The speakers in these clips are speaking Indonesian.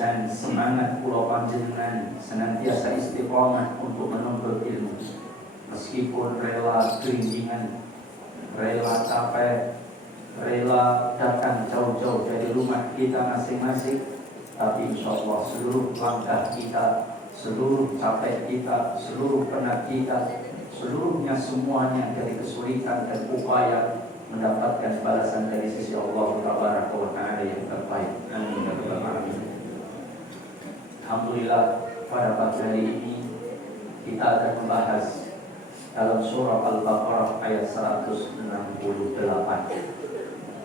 mudah-mudahan semangat kula panjenengan senantiasa istiqomah untuk menuntut ilmu, meskipun rela keringingan, rela capek, rela datang jauh-jauh dari rumah kita masing-masing. Tapi insyaallah seluruh langkah kita, seluruh capek kita, seluruh penat kita, seluruhnya semuanya dari kesulitan dan upaya mendapatkan balasan dari sisi Allah Tabaraka wa Ta'ala yang terbaik. Amin ya rabbal alamin. Alhamdulillah, pada pagi hari ini kita akan membahas dalam surah Al-Baqarah ayat 168,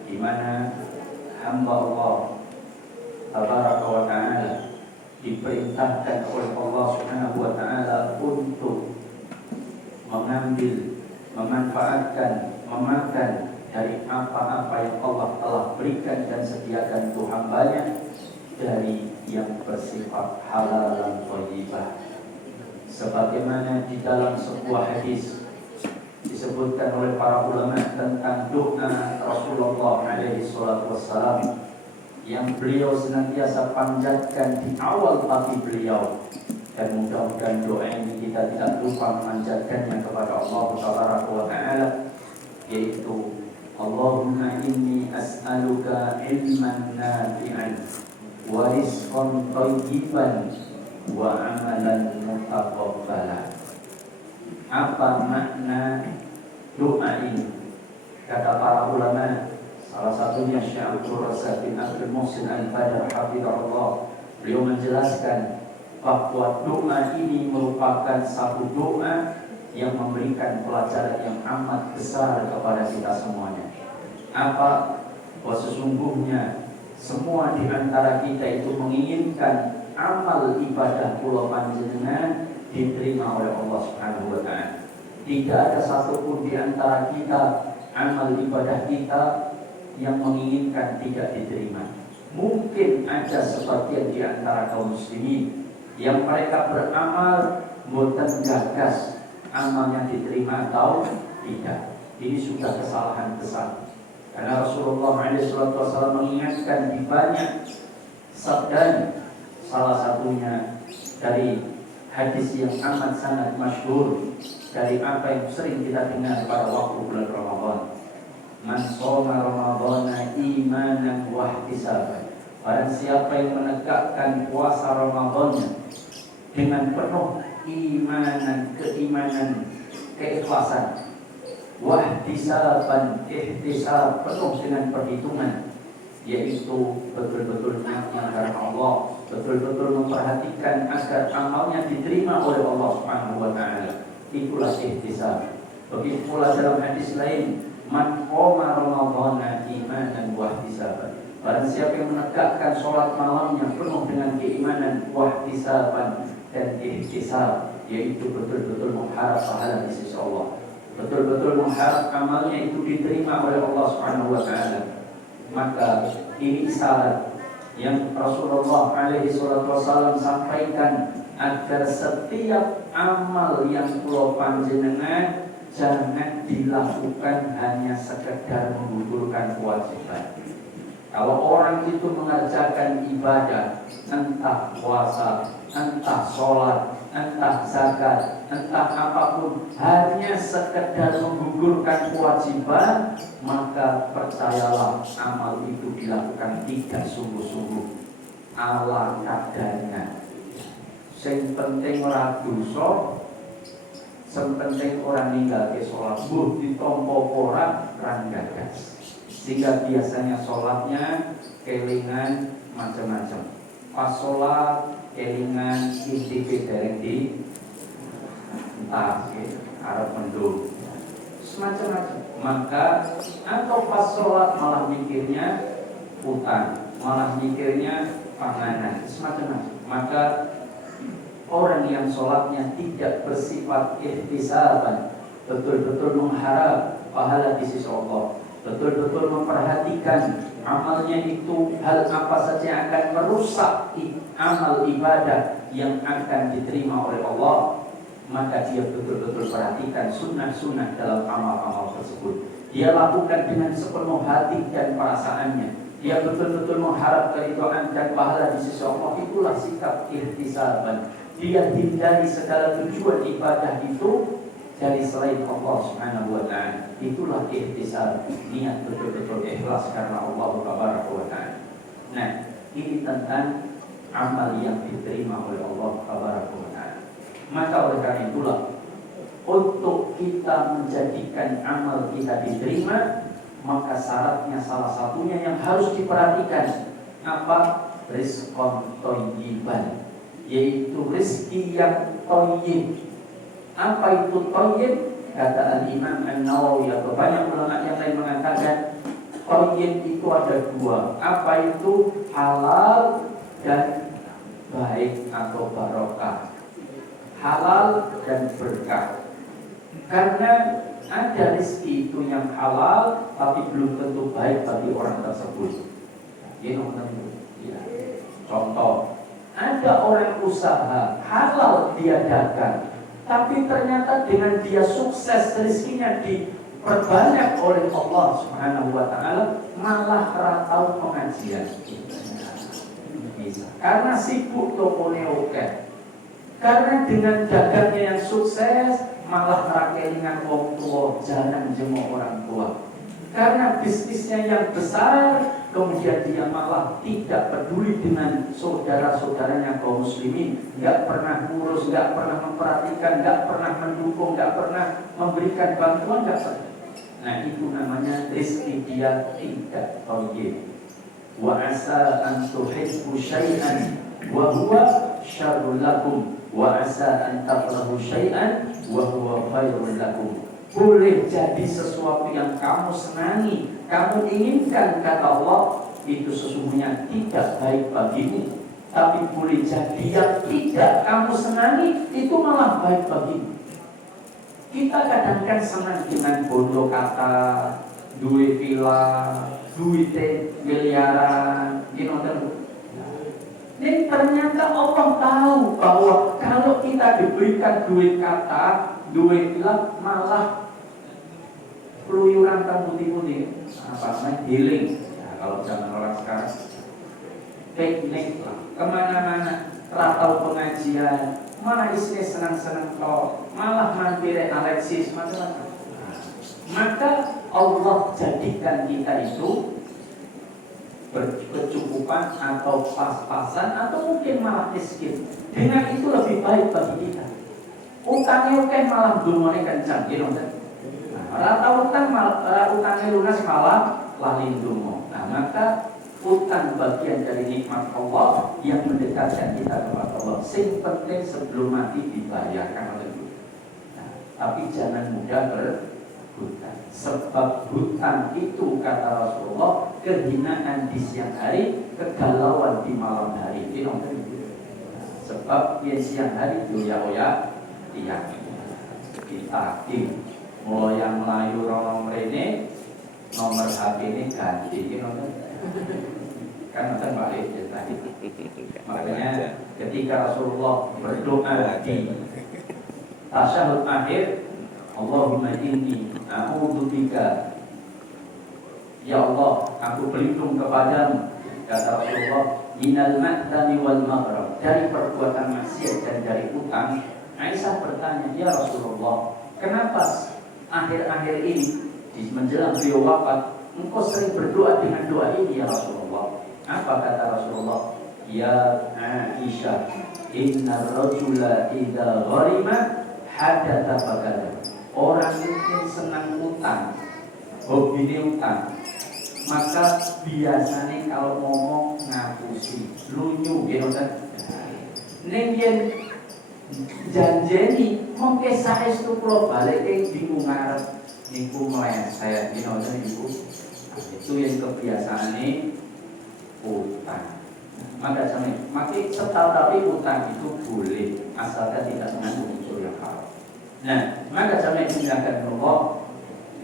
di mana hamba Allah Tabaraka wa Ta'ala diperintahkan oleh Allah Subhanahu wa Ta'ala untuk mengambil, memanfaatkan, memakan dari apa-apa yang Allah telah berikan dan sediakan untuk hambanya dari yang bersifat halal dan thayyibah. Sebagaimana di dalam sebuah hadis disebutkan oleh para ulama tentang doa Rasulullah alaihi salatu wassalam yang beliau senantiasa panjatkan di awal pagi beliau, dan mudah-mudahan doa ini kita tidak lupa memanjatkannya kepada Allah Subhanahu wa Ta'ala, yaitu Allahumma inni as'aluka ilman nafi'an wa rizqan thayyiban wa amalan mutaqabbalan. Apa makna doa ini? Kata para ulama, salah satunya Syekh Abdul Razak bin Abdul Muhsin Al-Badr hafizahullah, beliau menjelaskan bahwa doa ini merupakan satu doa yang memberikan pelajaran yang amat besar kepada kita semuanya. Apa? Bahwa sesungguhnya semua di antara kita itu menginginkan amal ibadah kula panjenengan diterima oleh Allah Subhanahu wa Ta'ala. Tidak ada satupun di antara kita amal ibadah kita yang menginginkan tidak diterima. Mungkin ada sebagian di antara kaum muslimin yang mereka beramal mboten gagas amalnya diterima atau tidak. Ini sudah kesalahan besar. Karena Rasulullah SAW mengingatkan di banyak sabda, salah satunya dari hadis yang amat sangat masyhur, dari apa yang sering kita dengar pada waktu bulan Ramadan. Man shoma Ramadhana imanan wa ihtisaban. Barang siapa yang menegakkan puasa Ramadannya dengan penuh imanan, keimanan, keikhlasan, wa ihtisaban, ihtisab, penuh dengan perhitungan, yaitu betul-betul niatnya karena Allah, betul-betul memperhatikan agar amalnya diterima oleh Allah Subhanahu wa Ta'ala. Itulah ihtisab. Begitu pula dalam hadis lain, man qoma ramadhana imanan wa ihtisaban. Barang siapa yang menegakkan sholat malamnya penuh dengan keimanan, wa ihtisaban, dan ihtisab, yaitu betul-betul mengharap pahala di sisi Allah, betul-betul mengharap amalnya itu diterima oleh Allah Subhanahu wa Ta'ala. Maka ini syarat yang Rasulullah alaihi wasallam sampaikan agar setiap amal yang kula panjenengan jangan dilakukan hanya sekedar menggugurkan kewajiban. Kalau orang itu mengerjakan ibadah, entah puasa, entah sholat, entah zakat, entah apapun, hanya sekedar menggugurkan kewajiban, maka percayalah amal itu dilakukan tidak sungguh-sungguh, ala kadarnya. Sing penting ora dosa, sing penting orang ninggalke sholat, buh ditompo ora gagas. Sehingga biasanya sholatnya kelingan macam-macam. Pas sholat kelingan inti dereng di entah arep mendung, semacam-macam. Maka atau pas sholat malah mikirnya utang, malah mikirnya panganan, semacam-macam. Maka orang yang sholatnya tidak bersifat ihtisaban, betul-betul mengharap pahala di sisi Allah, betul-betul memperhatikan amalnya itu hal apa saja yang akan merusak amal ibadah yang akan diterima oleh Allah, maka dia betul-betul perhatikan sunnah-sunnah dalam amal-amal tersebut. Dia lakukan dengan sepenuh hati dan perasaannya. dia betul-betul mengharap keridhaan dan pahala di sisi Allah, itulah sikap ihtisaban. Dia hindari segala tujuan ibadah itu dari selain Allah Subhanahu wa ta'ala. Itulah ihtisab, niat betul-betul ikhlas karena Allah Subhanahu wa ta'ala. Nah, ini tentang amal yang diterima oleh Allah Subhanahu wa ta'ala. Maka oleh karena itulah, untuk kita menjadikan amal kita diterima, maka syaratnya salah satunya yang harus diperhatikan apa? Rizqon thayyiban, yaitu rezeki yang thayyib. Apa itu thayyib? Kata Al-Imam An-Nawawi atau banyak ulama yang lain mengatakan thayyib itu ada dua. Apa itu? Halal dan baik atau barokah. Halal dan berkah. Karena ada rezeki itu yang halal tapi belum tentu baik bagi orang tersebut. Ya. Contoh, ada orang usaha halal dia dagang, tapi ternyata dengan dia sukses rezekinya diperbanyak oleh Allah Subhanahu wa ta'ala, malah ratau pengajian. Bisa. Karena sibuk tokone oke. Karena dengan dagangnya yang sukses malah rakelingan wong tua, jarang jenguk orang tua. Karena bisnisnya yang besar, kemudian dia malah tidak peduli dengan saudara-saudaranya kaum muslimin, nggak pernah ngurus, nggak pernah memperhatikan, nggak pernah mendukung, nggak pernah memberikan bantuan, nggak pernah. Nah, itu namanya rezeki dia tidak thayyib. Wa asa an tuhibbu syai'an wa huwa syarrul lakum wa asa an takrahu syai'an wa huwa khairul lakum. Boleh jadi sesuatu yang kamu senangi, kamu inginkan, kata Allah, itu sesungguhnya tidak baik bagimu. Tapi boleh jadi yang tidak kamu senangi itu malah baik bagimu. Kita kadang-kadang senang dengan bondo kata, duit villa, duit miliaran, ini ternyata Allah tahu bahwa kalau kita diberikan duit kata, duit villa, malah keluyuran kan putih-putih, apa namanya, healing. Ya, kalau zaman orang sekarang, piknik lah, kemana-mana, ratau pengajian, malah istri senang-senang kok, malah mampir Alexis, macam-macam. Maka Allah jadikan kita itu berkecukupan atau pas-pasan atau mungkin malah miskin. Dengan itu lebih baik bagi kita. Utangnya oke malah dumone kencang, gitu kan? Rata utang utangnya lunas malah lali dungo. Nah, maka utang bagian dari nikmat Allah yang mendekatkan kita kepada Allah. Sing penting sebelum mati dibayarkan oleh kita. Nah, tapi jangan mudah berhutang. Sebab hutang itu, kata Rasulullah, kehinaan di siang hari, kegalauan di malam hari. Sebab di siang hari doya-oya iya kita mulai yang Melayu rono mrene nomor HP ini ganti kan balik tadi. Makanya ketika Rasulullah berdoa di tasyahud akhir, Allahumma inni a'udzubika, ya Allah, aku berlindung kepadamu, kata Rasulullah, minal ma'tani wal maghrib, dari perbuatan maksiat dan dari utang. Aisyah bertanya, ya Rasulullah, kenapa akhir-akhir ini di menjelang beliau wafat engkau sering berdoa dengan doa ini ya Rasulullah? Apa kata Rasulullah? Ya Aisyah, inna rajula idza gharima hadatha faqala. Orang mungkin senang utang, hobinya utang, maka biasanya kalau ngomong ngapusi, lunyu gitu kan. Ning yen janjeni mongke saestu kula balik bingung ngarep niku meleset dina niku. Itu yang kebiasaane utang. Maka sampe maki tetapi utang itu boleh asalkan tidak mengandung unsur yang haram. Nah, maka sampe dimuliakan Allah,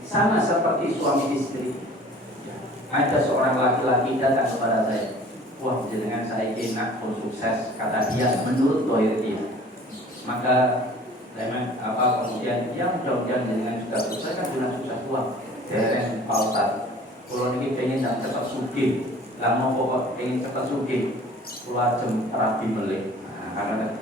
sama seperti suami istri. Ada seorang laki-laki datang kepada saya, wah jenengan saya enak pun sukses, kata dia menurut dohir dia. Maka dengan kemudian yang mudah-mudahan dengan juga sukses kan bulan sukses uang dereng pautat. Kalau ini pengen dan cepat sugih, Lah mau pokok pengen cepet sugih, kula jem rabi melih. Karena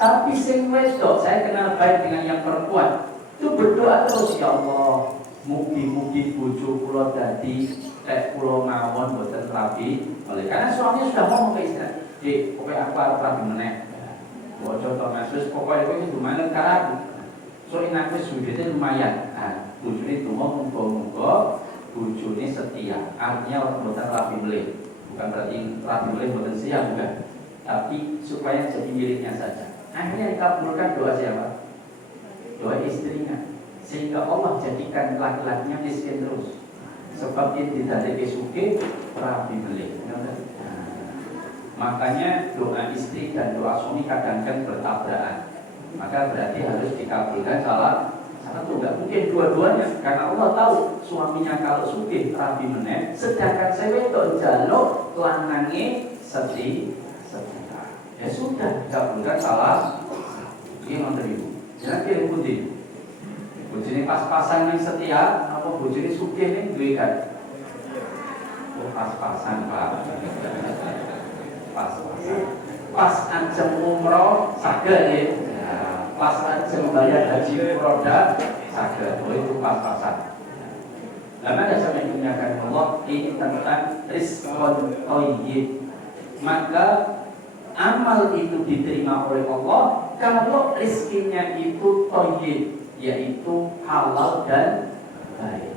tapi sing wedok, saya kenal baik dengan yang perempuan, itu berdoa terus, ya Allah, mugi-mugi bojo kula dadi tek kula mawon boten rabi melih. Karena suaminya sudah ngomong ke istri, "Dik, pokoknya aku arep rabi meneh." Bojo to Mas, pokoknya kowe iki dumanen karo aku. So enak wis duwite lumayan. Bojone donga muga-muga bojone setia. Artinya boten rabi melih. Bukan berarti rabi melih boten setia, bukan. Tapi supaya jadi miliknya saja. Akhirnya dikabulkan doa siapa? Doa istrinya. Sehingga Allah jadikan laki-lakinya miskin terus. Sebab dia tidak ada sugih rabi melih. Makanya doa istri dan doa suami kadang-kadang bertabrakan. Maka berarti harus dikabulkan salah satu. Enggak mungkin dua-duanya. Karena Allah tahu suaminya kalau sugih rabi meneh, sedangkan saya wedok njaluk lanange setia. Ya sudah, dikabulkan salah. Ini ngoten ibu. Jangan pilih pundi. Bojone pas-pasan yang setia, apa bojone sugih ning duwe kan? Oh, pas-pasan, Pak. Pas-pasan. Pas ancem umroh saged ya. Pas ancem bayar haji roda saged. Oh, itu pas-pasan. Lama ada sampai dinyatakan Allah ini tentang rizqon thayyib. Maka amal itu diterima oleh Allah kalau rizkinya itu thayyib, yaitu halal dan baik.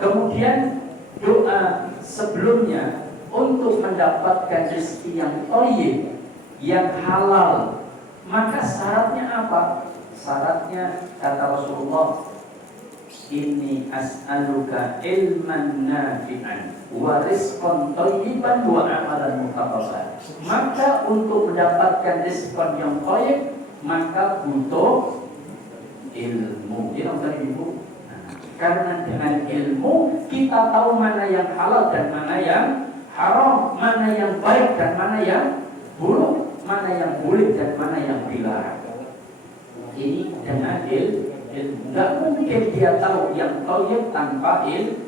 Kemudian doa sebelumnya untuk mendapatkan rezeki yang thayyib, yang halal, maka syaratnya apa? Syaratnya kata Rasulullah, inni as'aluka ilman nafi'an wa rizqan thayyiban wa amalan mutaqabbal. Maka untuk mendapatkan rizqan yang thayyib, maka butuh ilmu. Ya, Ibu. Karena dengan ilmu kita tahu mana yang halal dan mana yang haram, mana yang baik dan mana yang buruk, mana yang boleh dan mana yang dilarang. Ini dengan ilmu. Tidak mungkin dia tahu yang thayyib tanpa ilmu.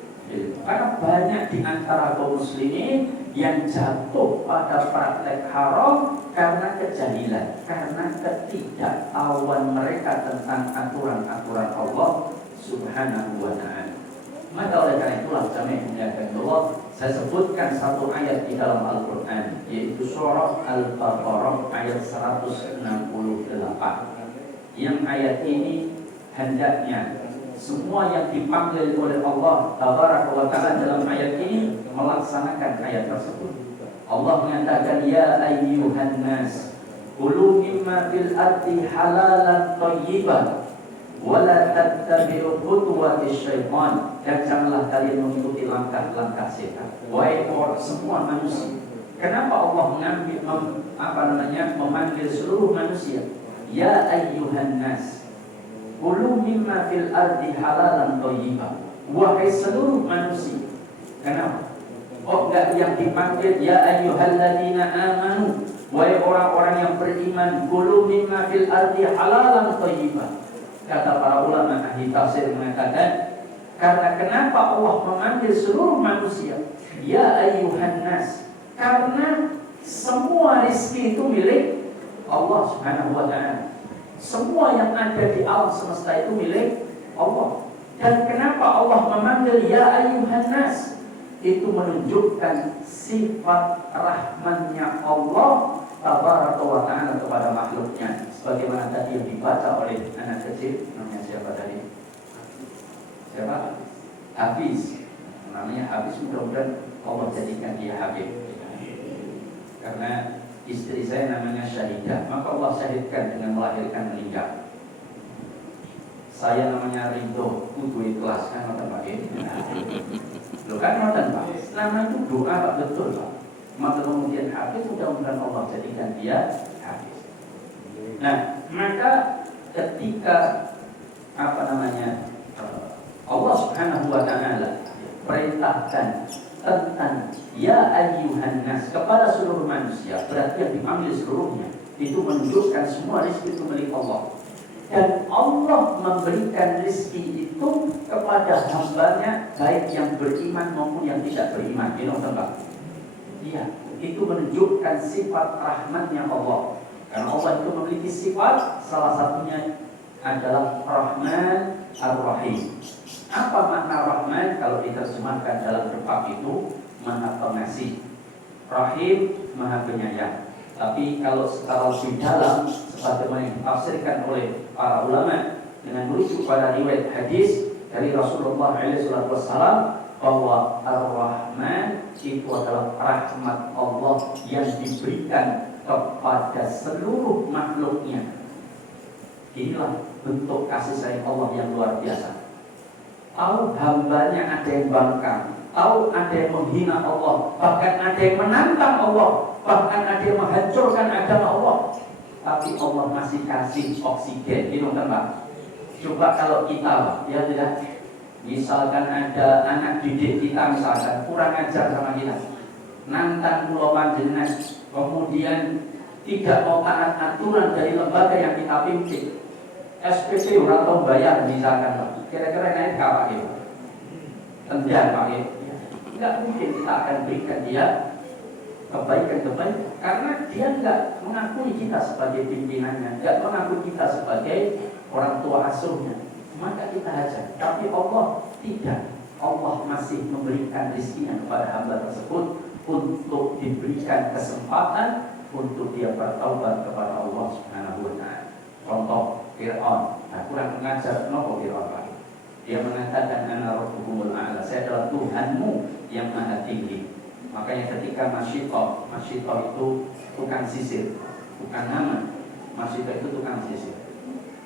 Karena banyak di antara kaum muslimin yang jatuh pada praktek haram karena kejahilan, karena ketidaktahuan mereka tentang aturan-aturan Allah Subhanahu wa ta'ala. Maka oleh karena itulah kami memuliakan Allah, saya sebutkan satu ayat di dalam Al-Quran, yaitu surah Al-Baqarah ayat 168. Yang ayat ini hendaknya semua yang dipanggil oleh Allah Tabaraka wa Ta'ala dalam ayat ini melaksanakan ayat tersebut. Allah mengatakan, ya ayyuhan nas kulu mimma fil ardi halalan thayyiban wa la tattabi'u khutuwatis syaitan, dan janganlah kalian mengikuti langkah-langkah setan. Wahai semua manusia. Kenapa Allah memanggil seluruh manusia? Ya ayyuhan nas kulu mimma fil ardi halalan thayyiban. Wahai seluruh manusia. Kenapa? Oh, enggak yang dipanggil ya ayyuhalladzina amanu, wahai orang-orang yang beriman, kulu mimma fil ardi halalan thayyiban. Kata para ulama ahli tafsir mengatakan, karena kenapa Allah memanggil seluruh manusia ya ayyuhan nas? Karena semua rezeki itu milik Allah Subhanahu wa ta'ala. Semua yang ada di alam semesta itu milik Allah. Dan kenapa Allah memanggil ya ayyuhan nas? Itu menunjukkan sifat rahmannya Allah Tabaraka wa ta'ala kepada makhluknya. Sebagaimana tadi yang dibaca oleh anak kecil, namanya siapa tadi? Siapa? Hafiz. Namanya Hafiz, mudah-mudahan Allah jadikan dia Habib. Karena istri saya namanya Syahidah, maka Allah syahidkan dengan melahirkan meninggal. Saya namanya Ridho, kudu ikhlas, kan ngoten Pak. Loh kan ngoten Pak. Nama itu doa Pak, betul Pak. Maka kemudian Hafiz, mudah-mudahan Allah jadikan dia Hafiz. Nah, maka ketika Allah Subhanahu wa ta'ala perintahkan tentang ya ayyuhan nas kepada seluruh manusia, berarti yang dipanggil seluruhnya, itu menunjukkan semua rezeki itu milik Allah. Dan Allah memberikan rezeki itu kepada hambanya, baik yang beriman maupun yang tidak beriman. Ini tembak. Iya, itu menunjukkan sifat rahmatnya Allah. Karena Allah itu memiliki sifat, salah satunya adalah Rahman Ar-Rahim. Apa makna Rahman? Kalau diterjemahkan dalam bab itu, Maha Pengasih. Rahim, Maha Penyayang. Tapi kalau secara lebih dalam, sebagaimana yang ditafsirkan oleh para ulama dengan merujuk pada riwayat hadis dari Rasulullah SAW, bahwa Ar-Rahman itu adalah rahmat Allah yang diberikan kepada seluruh makhluknya. Inilah bentuk kasih sayang Allah yang luar biasa. Tahu hambanya ada yang bangkang, tahu ada yang menghina Allah, bahkan ada yang menantang Allah, bahkan ada yang menghancurkan agama Allah, tapi Allah masih kasih oksigen. Ini Pak. Coba kalau kita, ya tidak, misalkan ada anak didik kita misalkan kurang ajar sama kita, nantang pulau panjenengan, kemudian tidak mau taat aturan dari lembaga yang kita pimpin, SPP atau bayar misalkan, Pak. Kira-kira naik apa Pak? Tendang Pak. Tidak mungkin kita akan berikan dia kebaikan-kebaikan, karena dia tidak mengakui kita sebagai pimpinannya, tidak mengakui kita sebagai orang tua asuhnya, maka kita hajar. Tapi Allah tidak. Allah masih memberikan rezekinya kepada hamba tersebut untuk diberikan kesempatan untuk dia bertaubat kepada Allah Subhanahu wa Ta'ala. Contoh Fir'aun, kurang mengajar kenapa Fir'aun Pak? Dia mengatakan ana rabbukumul a'la, saya adalah Tuhanmu yang maha tinggi. Makanya ketika Masyito itu tukang sisir, bukan nama. Masyito itu tukang sisir.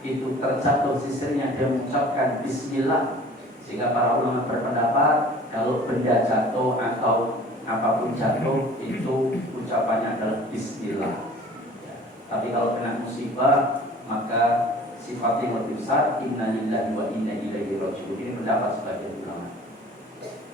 Itu terjatuh sisirnya, dia mengucapkan Bismillah. Sehingga para ulama berpendapat kalau benda jatuh atau apapun jatuh itu ucapannya adalah Bismillah. Tapi kalau kena musibah maka sifatnya lebih besar, inna lillahi wa inna ilaihi raji'un. Ini pendapat sebagian ulama.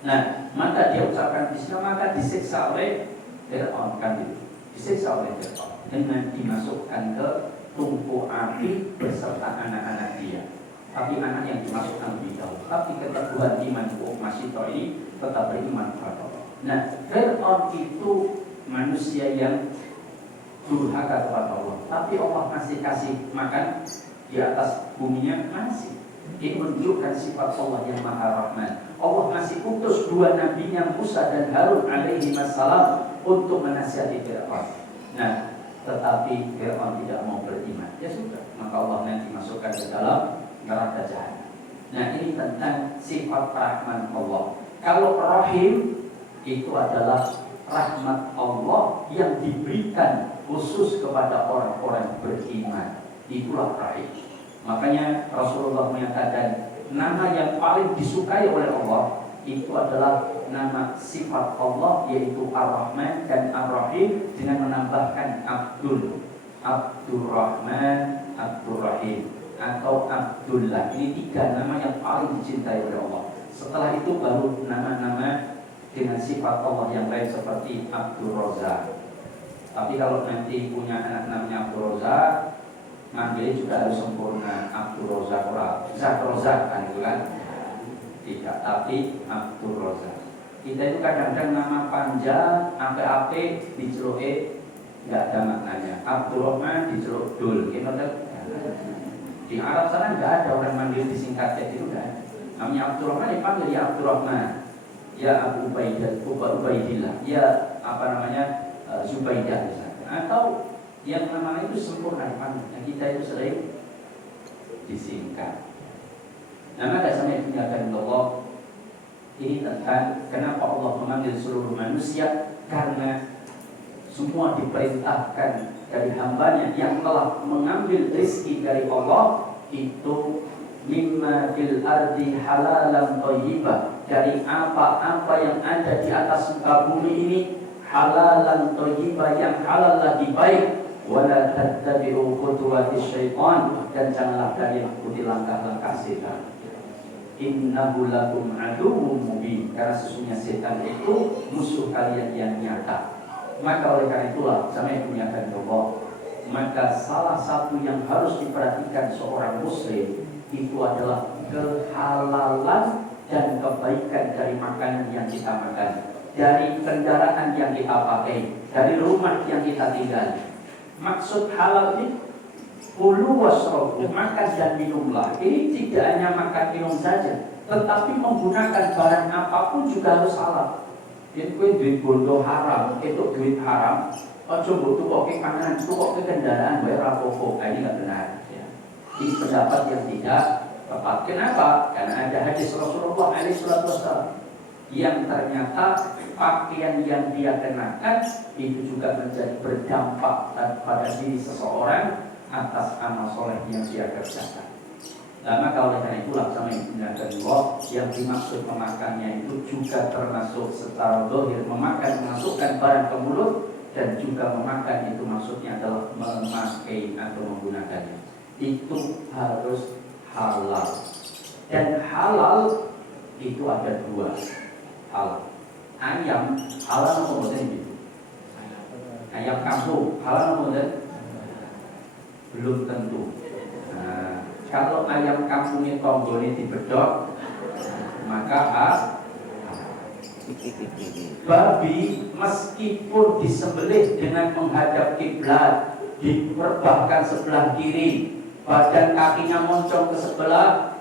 Nah, maka dia ucapkan Bismillah, maka disiksa oleh Fir'aun, kan itu. Disiksa oleh Fir'aun dengan dimasukkan ke tungku api beserta anak-anak dia. Tapi anak yang dimasukkan lebih dahulu. Tapi keteguhan iman Masyito ini tetap beriman kepada Allah. Nah, Fir'aun itu manusia yang durhaka kepada Allah, tapi Allah masih kasih makan di atas buminya, masih. Ini menunjukkan sifat Allah yang maha rahman. Allah masih utus dua nabinya Musa dan Harun alaihi wassalam untuk menasihati Fir'aun. Nah, tetapi Fir'aun tidak mau beriman. Ya sudah, maka Allah nanti masukkan ke dalam neraka jahanam. Nah, ini tentang sifat rahman Allah. Kalau rahim itu adalah rahmat Allah yang diberikan khusus kepada orang-orang beriman. Itulah rahim. Makanya Rasulullah menyatakan nama yang paling disukai oleh Allah itu adalah nama sifat Allah, yaitu Ar-Rahman dan Ar-Rahim, dengan menambahkan Abdul, Abdurrahman, Abdurrahim, atau Abdullah. Ini tiga nama yang paling dicintai oleh Allah. Setelah itu baru nama-nama dengan sifat Allah yang lain seperti Abdul Razak. Tapi kalau nanti punya anak namanya Abdul Razak, manggilnya juga harus sempurna. Abdul Razak, Zak Razak kan itu kan? Tidak, tapi Abdul Razak. Kita itu kadang-kadang nama panjang, ape-ape diceluke nggak ada maknanya. Abdurrahman diceluk Dul, gitu kan? Di Arab sana nggak ada orang manggil disingkat jadi itu kan. Namanya Abdurrahman dipanggil ya Abdurrahman, ya Abu Ubaidillah, ya apa namanya Zubaidah misalnya. Atau yang namanya itu sempurna dipanggil. Yang kita itu sering disingkat. Nah, maka sampai punya Allah ini tentang kenapa Allah memanggil seluruh manusia, karena semua diperintahkan dari hambanya yang telah mengambil rezeki dari Allah itu mimma fil ardi halalan thayyibah, dari apa-apa yang ada di atas muka bumi ini halalan thayyibah, yang halal lagi baik. Wala tattabi'u khutuwatis syaitan, dan janganlah kalian ikuti langkah-langkah setan. Innahu lakum aduwwum mubin, karena sesungguhnya setan itu musuh kalian yang nyata. Maka oleh karena itulah sama yang punya Allah, maka salah satu yang harus diperhatikan seorang muslim itu adalah kehalalan dan kebaikan dari makanan yang kita makan, dari kendaraan yang kita pakai, dari rumah yang kita tinggal. Maksud halal ini kulu wasrobu, makan dan minumlah. Ini tidak hanya makan minum saja, tetapi menggunakan barang apapun juga harus halal. Jadi duit bondo haram, itu duit haram. Ojo mbok tukoke panganan, tukoke kendaraan, bae rapopo. Ini enggak benar. Ya. Ini pendapat yang tidak tepat. Kenapa? Karena ada hadis Rasulullah SAW yang ternyata pakaian yang dia kenakan itu juga menjadi berdampak pada diri seseorang atas amal soleh yang dia kerjakan. Nah, maka oleh karena itulah sama Allah yang dimaksud memakannya itu juga termasuk secara zahir memakan, memasukkan barang ke mulut, dan juga memakan itu maksudnya adalah memakai atau menggunakannya. Itu harus halal. Dan halal itu ada dua halal. Ayam halal apa enggak? Ayam kampung halal apa enggak? Belum tentu. Nah, kalau ayam kampungnya tonggolnya dibedok, maka babi meskipun disembelih dengan menghadap kiblat, diperbahkan sebelah kiri, badan kakinya moncong ke sebelah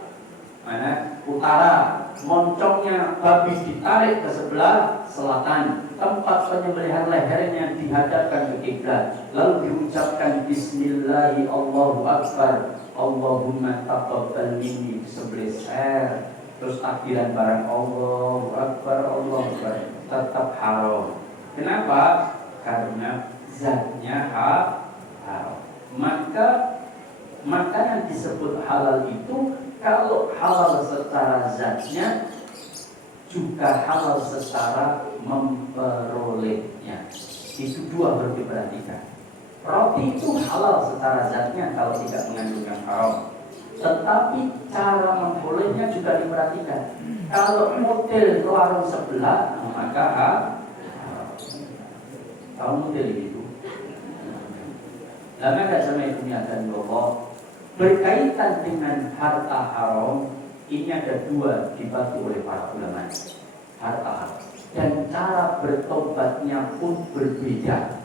mana? Utara, moncongnya babi ditarik ke sebelah selatan, tempat penyembelihan lehernya dihadapkan ke kiblat, lalu diucapkan Bismillahi Allahu Akbar, Allahumma taqabbal minni, disembelih share. Terus takbiran bareng Allahu Akbar, Allahu Akbar, tetap haram. Kenapa? Karena zatnya haram. Maka makanan disebut halal itu kalau halal secara zatnya juga halal secara memperolehnya. Itu dua harus diperhatikan. Roti itu halal secara zatnya kalau tidak mengandung yang haram. Tetapi cara memperolehnya juga diperhatikan. Kalau model ke warung sebelah, maka kalau model itu, lama ada sama itu niatan Allah berkaitan dengan harta haram. Ini ada dua dibagi oleh para ulama. Harta haram dan cara bertobatnya pun berbeda.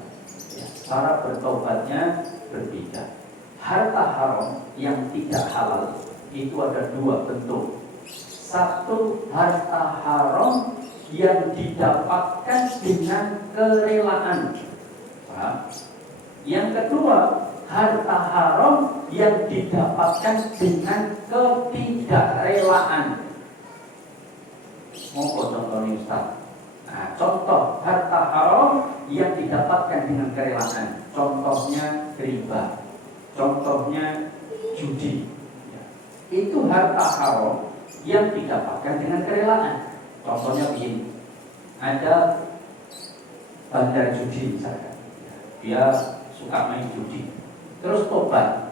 Cara bertobatnya berbeda. Harta haram yang tidak halal itu ada dua bentuk. Satu, harta haram yang didapatkan dengan kerelaan. Yang kedua, harta haram yang didapatkan dengan ketidakrelaan. Mau contohnya Ustaz? Nah, contoh harta haram yang didapatkan dengan kerelaan. Contohnya riba. Contohnya judi. Itu harta haram yang didapatkan dengan kerelaan. Contohnya begini. Ada bandar judi misalkan. Dia suka main judi. Terus tobat.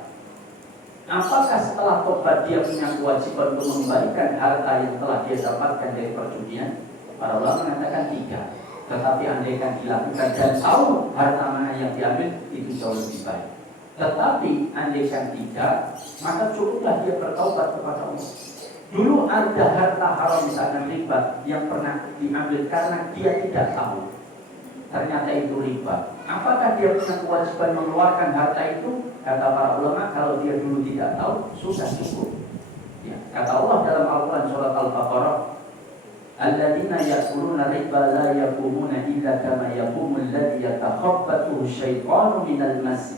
Apakah setelah tobat dia punya kewajiban untuk mengembalikan harta yang telah dia dapatkan dari perjudian? Para ulama mengatakan tidak. Tetapi andaikan dilakukan dan tahu harta mana yang diambil, itu jauh lebih baik. Tetapi andaikan tidak, maka cukuplah dia bertaubat kepada Allah. Dulu ada harta haram misalnya riba yang pernah diambil karena dia tidak tahu. Ternyata itu riba. Apakah dia punya kewajiban mengeluarkan harta itu? Kata para ulama, kalau dia dulu tidak tahu, sudah cukup. Ya. Kata Allah dalam Al-Quran surat Al-Baqarah, alladzina ya'kuluna riba la yaqumuna illa kama yaqumul ladzi yatakhabbathu asy-syaitanu minal mas.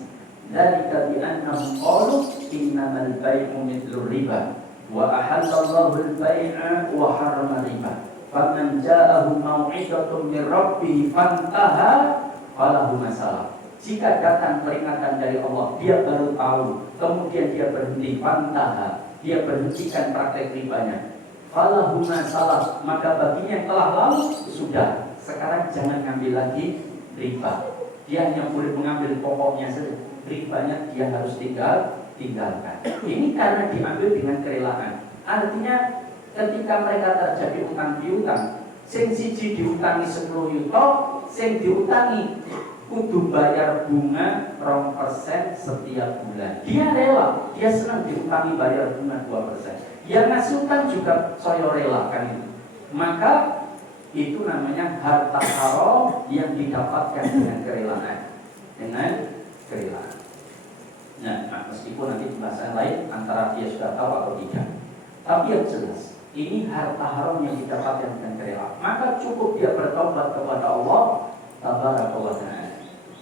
Dzalika bi annahum qalu innamal bai'u mithlu riba wa ahallallahu al-bai'a wa harrama riba. Faman ja'ahu mau'izatun min rabbih fantaha falahu masalah. Jika datang peringatan dari Allah, dia baru tahu, kemudian dia berhenti, fantaha, dia berhentikan praktek ribanya. Falahu masalah, maka baginya yang telah lalu sudah. Sekarang jangan ngambil lagi riba. Dia hanya boleh mengambil pokoknya saja. Ribanya dia harus tinggalkan. Ini karena diambil dengan kerelaan. Artinya ketika mereka terjadi utang piutang, sing siji diutangi 10 yuto, sing diutangi kudu bayar bunga 2% setiap bulan. Dia rela, dia senang diutangi bayar bunga 2%. Yang ngasih utang juga saya rela kan itu. Maka itu namanya harta haram yang didapatkan dengan kerelaan. Dengan kerelaan. Nah, meskipun nanti pembahasan lain antara dia sudah tahu atau tidak. Tapi yang jelas, ini harta haram yang didapatkan dengan kerelaan. Maka cukup dia bertobat kepada Allah tabaraka wa ta'ala.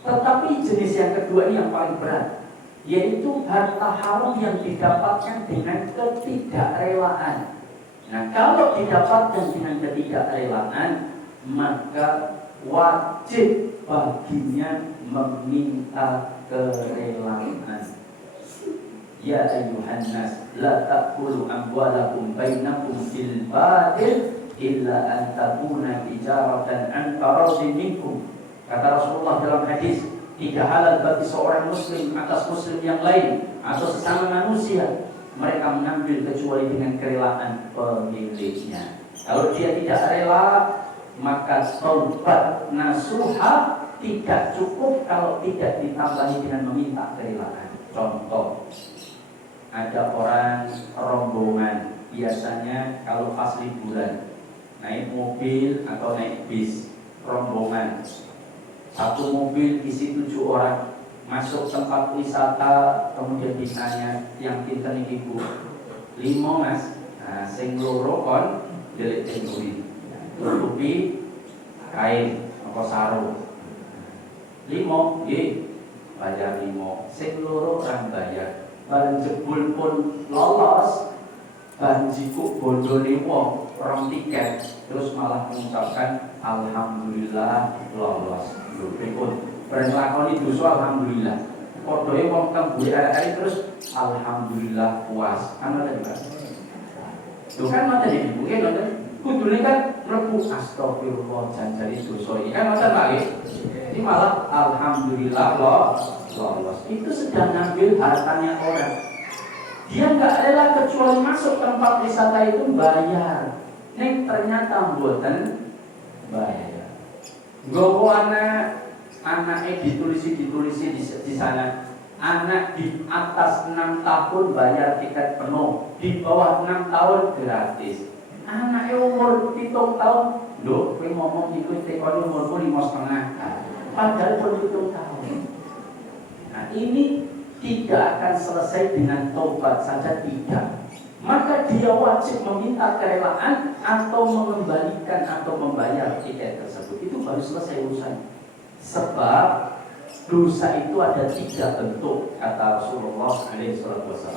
Tetapi jenis yang kedua ini yang paling berat, yaitu harta haram yang didapatkan dengan ketidakrelaan. Nah, kalau didapatkan dengan ketidakrelaan, maka wajib baginya meminta kerelaan. Ya ayyuhan nas, la ta'kulu amwalakum bainakum bil batil illa an takuna tijaratan an taradin minkum. Kata Rasulullah dalam hadis, tidak halal bagi seorang muslim atas muslim yang lain atau sesama manusia mereka mengambil kecuali dengan kerelaan pemiliknya. Kalau dia tidak rela, maka taubat nasuha tidak cukup kalau tidak ditambahi dengan meminta kerelaan. Contoh, ada orang rombongan, biasanya kalau pas liburan naik mobil atau naik bis rombongan, satu mobil isi 7 orang, masuk tempat wisata, kemudian ditanya yang pinter ini Bu, 5 mas, nah, sing loro kon delik tengguri, tutupi kain apa sarung, 5, bayar 5, sing loro orang bayar. Barang jebul pun lolos, banjiku bodoni wong orang tiket, terus malah mengucapkan alhamdulillah lolos. Lho pripun? Bareng lakoni dosa alhamdulillah. Podoke wong teng duwe arek-arek terus alhamdulillah puas. Kan ngoten Pak. Lho kan ngoten iki, mungkin ngoten. Kudune kan mlebu astagfirullah janjane dosa iki. Kan ngoten Pak nggih. Ini malah alhamdulillah lolos. Itu sedang ngambil hartanya orang. Dia nggak rela kecuali masuk tempat wisata itu bayar. Nih ternyata mboten bayar. Gowo anaknya ditulisi di sana. Anak di atas 6 tahun bayar tiket penuh, di bawah 6 tahun gratis. Anaknya umur 7 tahun, lho, kowe ngomong iku tekone umurku 5,5. Padahal pun 7 tahun. Nah, ini tidak akan selesai dengan taubat saja, tidak. Maka dia wajib meminta kerelaan atau mengembalikan atau membayar tiket tersebut. Itu baru selesai urusan. Sebab dosa itu ada 3 bentuk, kata Rasulullah SAW.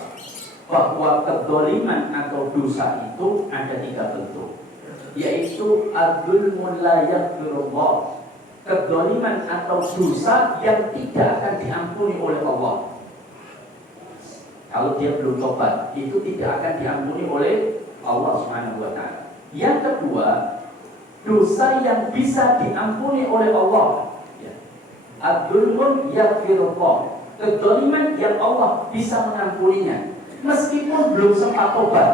Bahwa kedoliman atau dosa itu ada 3 bentuk, yaitu adzulmun la yaghfirullah, kedoliman atau dosa yang tidak akan diampuni oleh Allah. Kalau dia belum tobat, itu tidak akan diampuni oleh Allah Subhanahu wa ta'ala. Yang kedua, dosa yang bisa diampuni oleh Allah. Adzulmun yaghfirullah, kedoliman yang Allah bisa mengampuninya meskipun belum sempat tobat.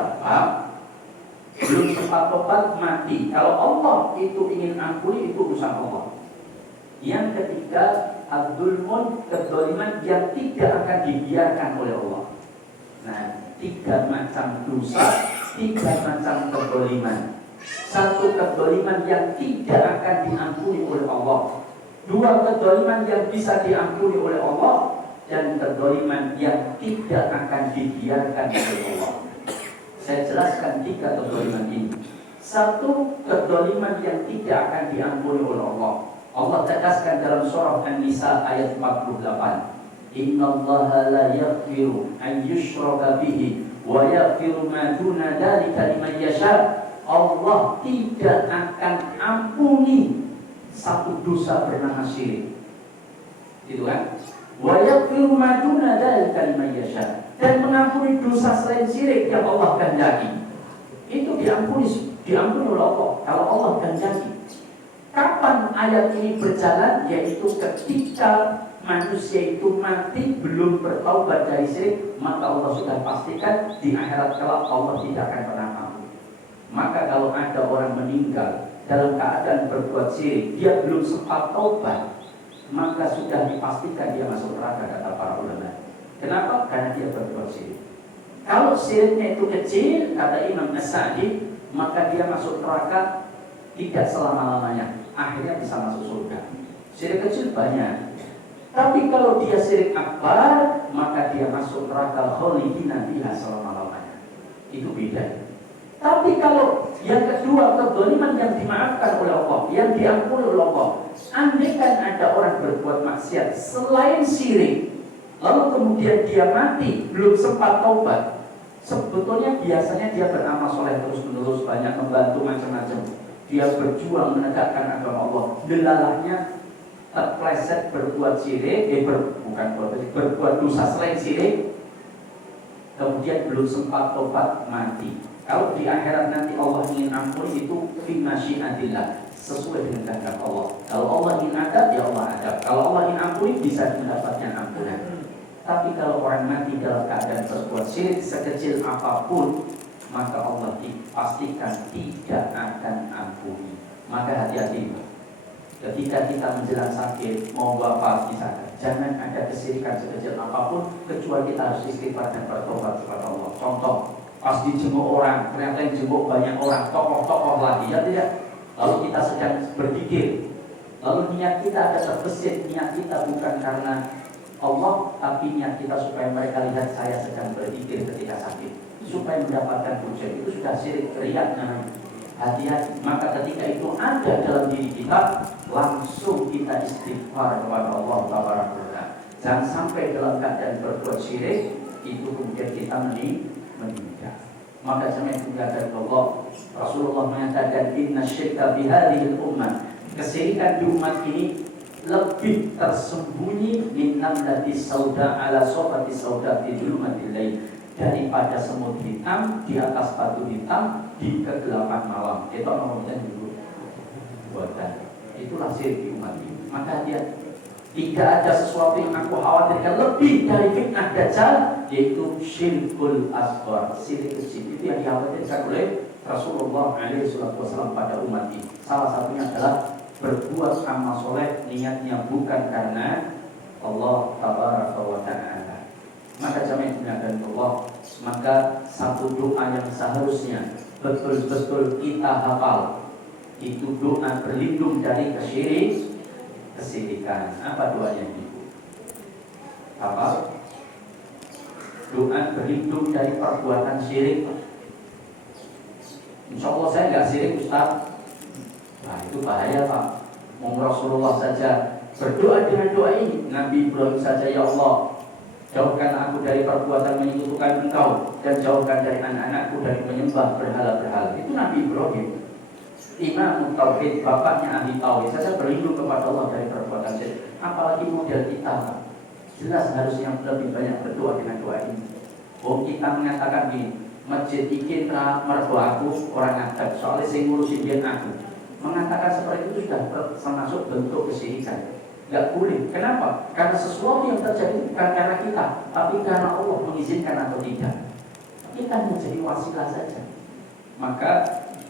Belum sempat tobat mati. Kalau Allah itu ingin ampuni, itu urusan Allah. Yang ketiga, adzulmun, kedoliman yang tidak akan dibiarkan oleh Allah. Nah, 3 macam dosa, 3 macam kedoliman. 1 kedoliman yang tidak akan diampuni oleh Allah, 2 kedoliman yang bisa diampuni oleh Allah, dan kedoliman yang tidak akan dibiarkan oleh Allah. Saya jelaskan 3 kedoliman ini. 1, kedoliman yang tidak akan diampuni oleh Allah. Allah tegaskan dalam surah An-Nisa ayat 48. Innallaha la yaghfiru an yushraka bihi wa yaghfiru ma duna dzalika liman yasha. Allah tidak akan ampuni satu dosa bernama syirik. Itu kan? Wa yaghfiru ma duna dzalika liman yasha. Dan mengampuni dosa selain syirik yang Allah kehendaki. Itu diampuni oleh Allah kalau Allah kehendaki. Kapan ayat ini berjalan? Yaitu ketika manusia itu mati belum bertaubat dari syirik, maka Allah sudah pastikan di akhirat kelak Allah tidak akan pernah ampuni. Maka kalau ada orang meninggal dalam keadaan berbuat syirik, dia belum sempat taubat, maka sudah dipastikan dia masuk neraka, kata para ulama. Kenapa? Karena dia berbuat syirik. Kalau syiriknya itu kecil, kata Imam As-Sa'di, maka dia masuk neraka tidak selama-lamanya, akhirnya bisa masuk surga. Syirik kecil banyak, tapi kalau dia syirik akbar, maka dia masuk neraka khalidina fiha selama-lamanya. Itu beda. Tapi kalau yang kedua, kezaliman yang dimaafkan oleh Allah, yang diampuni oleh Allah, andaikan ada orang berbuat maksiat selain syirik, lalu kemudian dia mati belum sempat taubat, sebetulnya biasanya dia beramal soleh terus-menerus, banyak membantu macam-macam, dia berjuang menegakkan agama Allah, delalahnya terpleset berbuat syirik, berbuat dosa selain syirik, kemudian belum sempat taubat, mati. Kalau di akhirat nanti Allah ingin ampuni, itu fi masyiatillah, sesuai dengan kehendak Allah. Kalau Allah ingin adab, ya Allah adab. Kalau Allah ingin ampuni, bisa mendapatkan ampunan. Tapi kalau orang mati dalam keadaan berbuat syirik sekecil apapun, maka Allah dipastikan tidak akan ampuni. Maka hati-hati, ketika kita menjelang sakit, mau wafat misalkan, jangan ada kesyirikan sekecil apapun, kecuali kita harus istighfar dan bertobat kepada Allah. Contoh, pas dijenguk orang, ternyata yang jenguk banyak orang, tokoh-tokoh lagi, ya tidak. Lalu kita sedang berzikir, lalu niat kita ada terbesit, niat kita bukan karena Allah, tapi niat kita supaya mereka lihat saya sedang berzikir ketika sakit, supaya mendapatkan pujian. Itu sudah syirik, riya namanya. Hati-hati. Maka ketika itu ada dalam diri kita, langsung kita istighfar kepada Allah Taala. Jangan sampai dalam keadaan berbuat syirik itu kemudian kita meninggal. Maka jemaah yang dimuliakan Allah, Rasulullah mengatakan inna syirka fi hadhil ummah, kesyirikan di umat ini lebih tersembunyi min namlati sauda ala sofati sauda fi dhulumatil lail, daripada semut hitam di atas batu hitam di kegelapan malam. Itu namanya dulu buatan. Itulah syirik di umat ini. Maka dia tidak ada sesuatu yang aku khawatirkan lebih dari fitnah Dajjal, yaitu syirkul asghar, syirik kecil. Itu yang dikhawatirkan oleh Rasulullah SAW pada umat ini. Salah satunya adalah berbuat amal soleh, niatnya bukan karena Allah Tabaraka wa Ta'ala. Maka jamaah yang Allah, maka satu doa yang seharusnya betul-betul kita hafal, itu doa berlindung dari kesyirikan. Apa doanya itu? Apa? Doa berlindung dari perbuatan syirik. Insya Allah saya nggak syirik, Ustaz. Nah itu bahaya Pak. Mau Rasulullah saja berdoa dengan doa ini. Nabi Ibrahim saja, ya Allah, jauhkan aku dari perbuatan menyekutukan Engkau, dan jauhkan dari anak-anakku dari menyembah berhala-berhala. Itu Nabi Ibrahim, Imam Tauhid, bapaknya ahli tauhid, saja berlindung kepada Allah dari perbuatan syirik. Apalagi model kita, jelas harusnya lebih banyak berdoa dengan doa ini. Kita mengatakan di masjid iki mergo aku orang ngadeg, soalnya sing ngurusin dia aku. Mengatakan seperti itu sudah termasuk bentuk kesyirikan. Gak boleh. Kenapa? Karena sesuatu yang terjadi bukan karena kita, tapi karena Allah mengizinkan atau tidak. Kita menjadi wasilah saja. Maka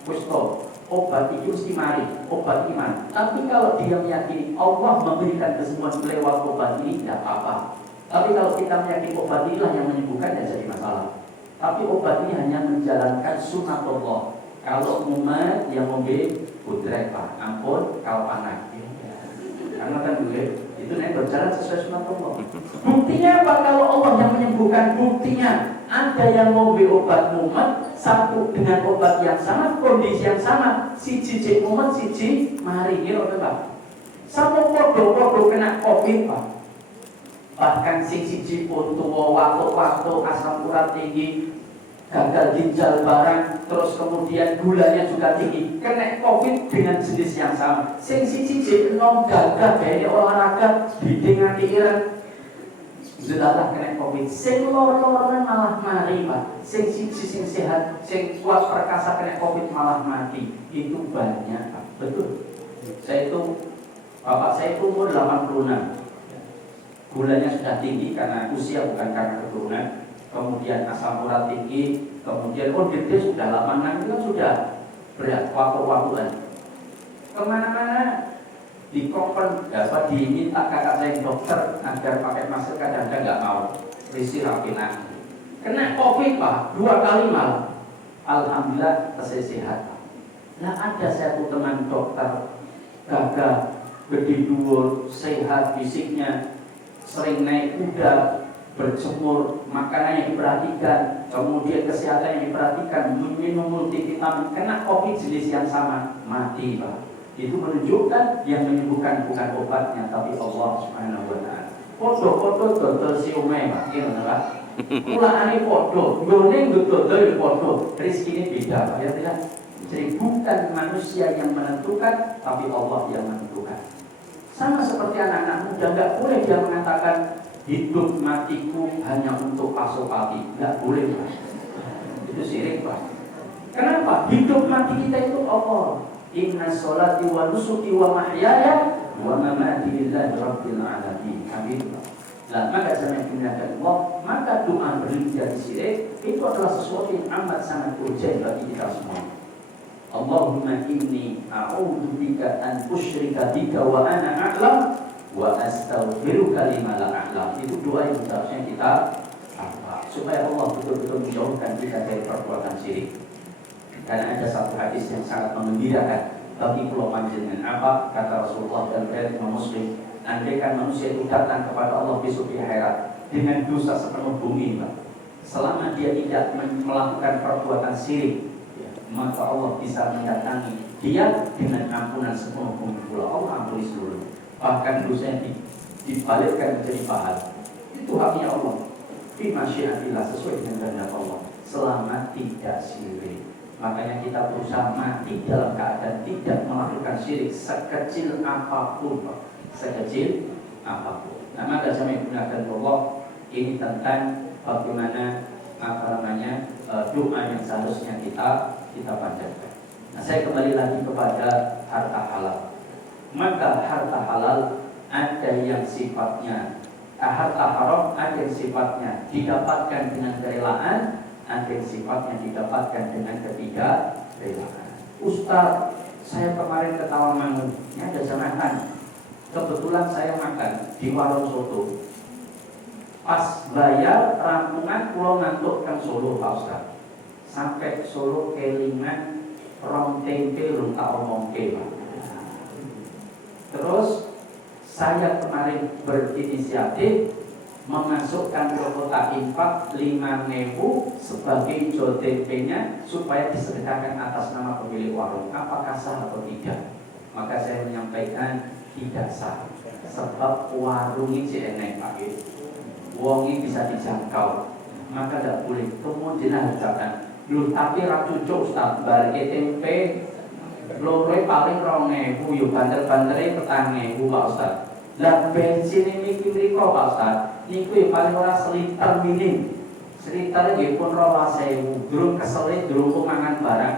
Gusto, obat itu mesti mari, obat iman. Tapi kalau dia meyakini Allah memberikan kesembuhan lewat obat ini, tidak apa-apa. Tapi kalau kita meyakini obat inilah yang menyembuhkan, ya jadi masalah. Tapi obat ini hanya menjalankan sunatullah. Kalau umat yang membeli pudrek Pak, ampun kalau panas. Karena kan gue itu nih berjalan sesuai sunatullah. Buktinya apa? Kalau Allah yang menyembuhkan, buktinya ada yang mau beli obat mumet satu dengan obat yang sama, kondisi yang sama, si cicik mumet, si mari ini loh Pak. Sama podo kena COVID Pak. Bahkan si cicik pun tuwa waktu asam urat tinggi, gagal ginjal barang, terus kemudian gulanya juga tinggi, kena COVID dengan jenis yang sama. Sing siji enom gagah dari olahraga biding iran, jelalah kena COVID. Sing lor-loran malah mati Pak. Sing siji sing sehat, sing kuat perkasa kena COVID malah mati. Itu banyak Pak. Betul. Bapak saya itu umur 86. Gulanya sudah tinggi karena usia bukan karena keturunan. Kemudian asam urat tinggi, kemudian dia sudah lama itu kan sudah berat waktu-waktuan. Kemana-mana dikompon, diminta kakak saya dokter agar pakai masker, kadang-kadang nggak mau, risi rapinan. Kena COVID Pak, 2 kali malah. Alhamdulillah saya sehat. Nah ada satu teman dokter gagah, gede dhuwur, sehat fisiknya, sering naik kuda, berjemur, makanannya diperhatikan, kemudian kesehatan yang diperhatikan, minum multivitamin, kena COVID jenis yang sama, mati Pak. Itu menunjukkan yang menyembuhkan bukan obatnya, tapi Allah Subhanahu wa Ta'ala. Foto-foto dodol siomay Pak, gimana Pak? Mulane foto, yone dodol foto, rezeki ini beda Pak, ya tidak? Jadi bukan manusia yang menentukan, tapi Allah yang menentukan. Sama seperti anak-anak muda, nggak boleh dia mengatakan hidup matiku hanya untuk pasopati, nggak boleh Pak. Itu syirik Pak. Kenapa? Hidup mati kita itu Allah. Inna sholati wa nusuki wa mahyaya wa mamati lillahi rabbil alamin. Amin. Nah, maka jangan gunakan Allah, maka doa berlindung dari syirik itu adalah sesuatu yang amat sangat urgent bagi kita semua. Allahumma inni a'udzu bika an usyrika bika wa ana a'lam wa astaghfiruka lima la a'lam. Itu doa yang seharusnya kita supaya Allah betul-betul menjauhkan kita dari perbuatan syirik. Karena ada satu hadis yang sangat menggembirakan bagi pulau panjenengan. Apa kata Rasulullah dalam riwayat Imam Muslim? Andaikan manusia itu datang kepada Allah besok di akhirat dengan dosa sepenuh bumi, Pak, selama dia tidak melakukan perbuatan syirik, maka Allah bisa mendatangi dia dengan ampunan sepenuh bumi pula. Allah ampuni seluruh, bahkan dosanya dibalikkan menjadi pahala. Itu haknya Allah. Fi masyiatillah, sesuai dengan kehendak Allah, selama tidak syirik. Makanya kita berusaha mati dalam keadaan tidak melakukan syirik sekecil apapun, Pak. Sekecil apapun. Nah, maka saya menggunakan Allah ini tentang bagaimana doa yang seharusnya kita panjatkan. Nah, saya kembali lagi kepada harta halal. Maka harta halal ada yang sifatnya harta haram, ada yang sifatnya didapatkan dengan kerelaan, ada yang sifatnya didapatkan dengan ketidakrelaan. Ustaz, saya kemarin ke Tawamangun, ini ada jamaah. Kebetulan saya makan di warung soto. Pas bayar rampungan pulau ngantuk kan Solo Pak Ustaz. Sampai Solo kelingan rong tempe rung tak omongke Pak. Terus saya kemarin berinisiatif memasukkan ke kotak infak 5.000 sebagai jual tempenya supaya disedekahkan atas nama pemilik warung. Apakah sah atau tidak? Maka saya menyampaikan tidak sah, sebab warung ini enak pakai, wong ini bisa dijangkau, maka tidak boleh. Kemudian haruskan, tapi ratu cocok Ustaz, balik tempe, loroi paling 2.000, yuk banter-banternya 4.000 Pak Ustaz. Lah bensin ini kau Pak Ustaz, niku yuk paling orang seliter minim, seliter lagi pun 2.000, durung keselip, durung mangan barang.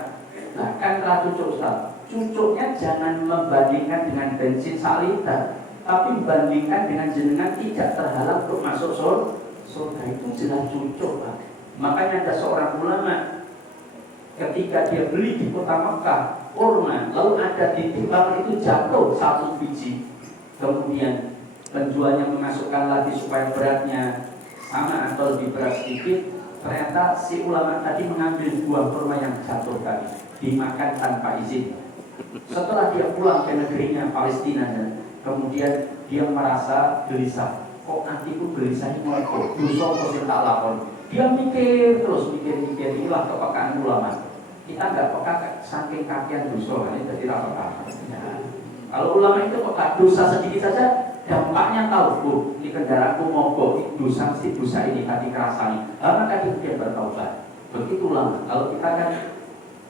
Nah kan ratu cocok Ustaz. Cucuknya jangan membandingkan dengan bensin 1 liter, tapi bandingkan dengan jenengan tidak terhalang untuk masuk surga. Itu jelas cucuk Pak. Makanya ada seorang ulama ketika dia beli di kota Mekah kurma, lalu ada di timbangan itu jatuh 1 biji, kemudian penjualnya memasukkan lagi supaya beratnya sama atau lebih berat sedikit. Ternyata si ulama tadi mengambil buah kurma yang jatuh tadi, dimakan tanpa izin. Setelah dia pulang ke negerinya Palestina, dan kemudian dia merasa gelisah. Kok hatiku gelisah ini kok dosa kok tak lakon. Dia mikir terus, mikir itulah kepekaan ulama. Kita nggak peka saking kakian dosa, ini jadi tak peka. Kalau ulama itu peka dosa sedikit saja, dampaknya tahu. Di kendaraanku mogok, dosa ini tadi kerasani. Maka dia bertaubat. Begitu ulama. Kalau kita kan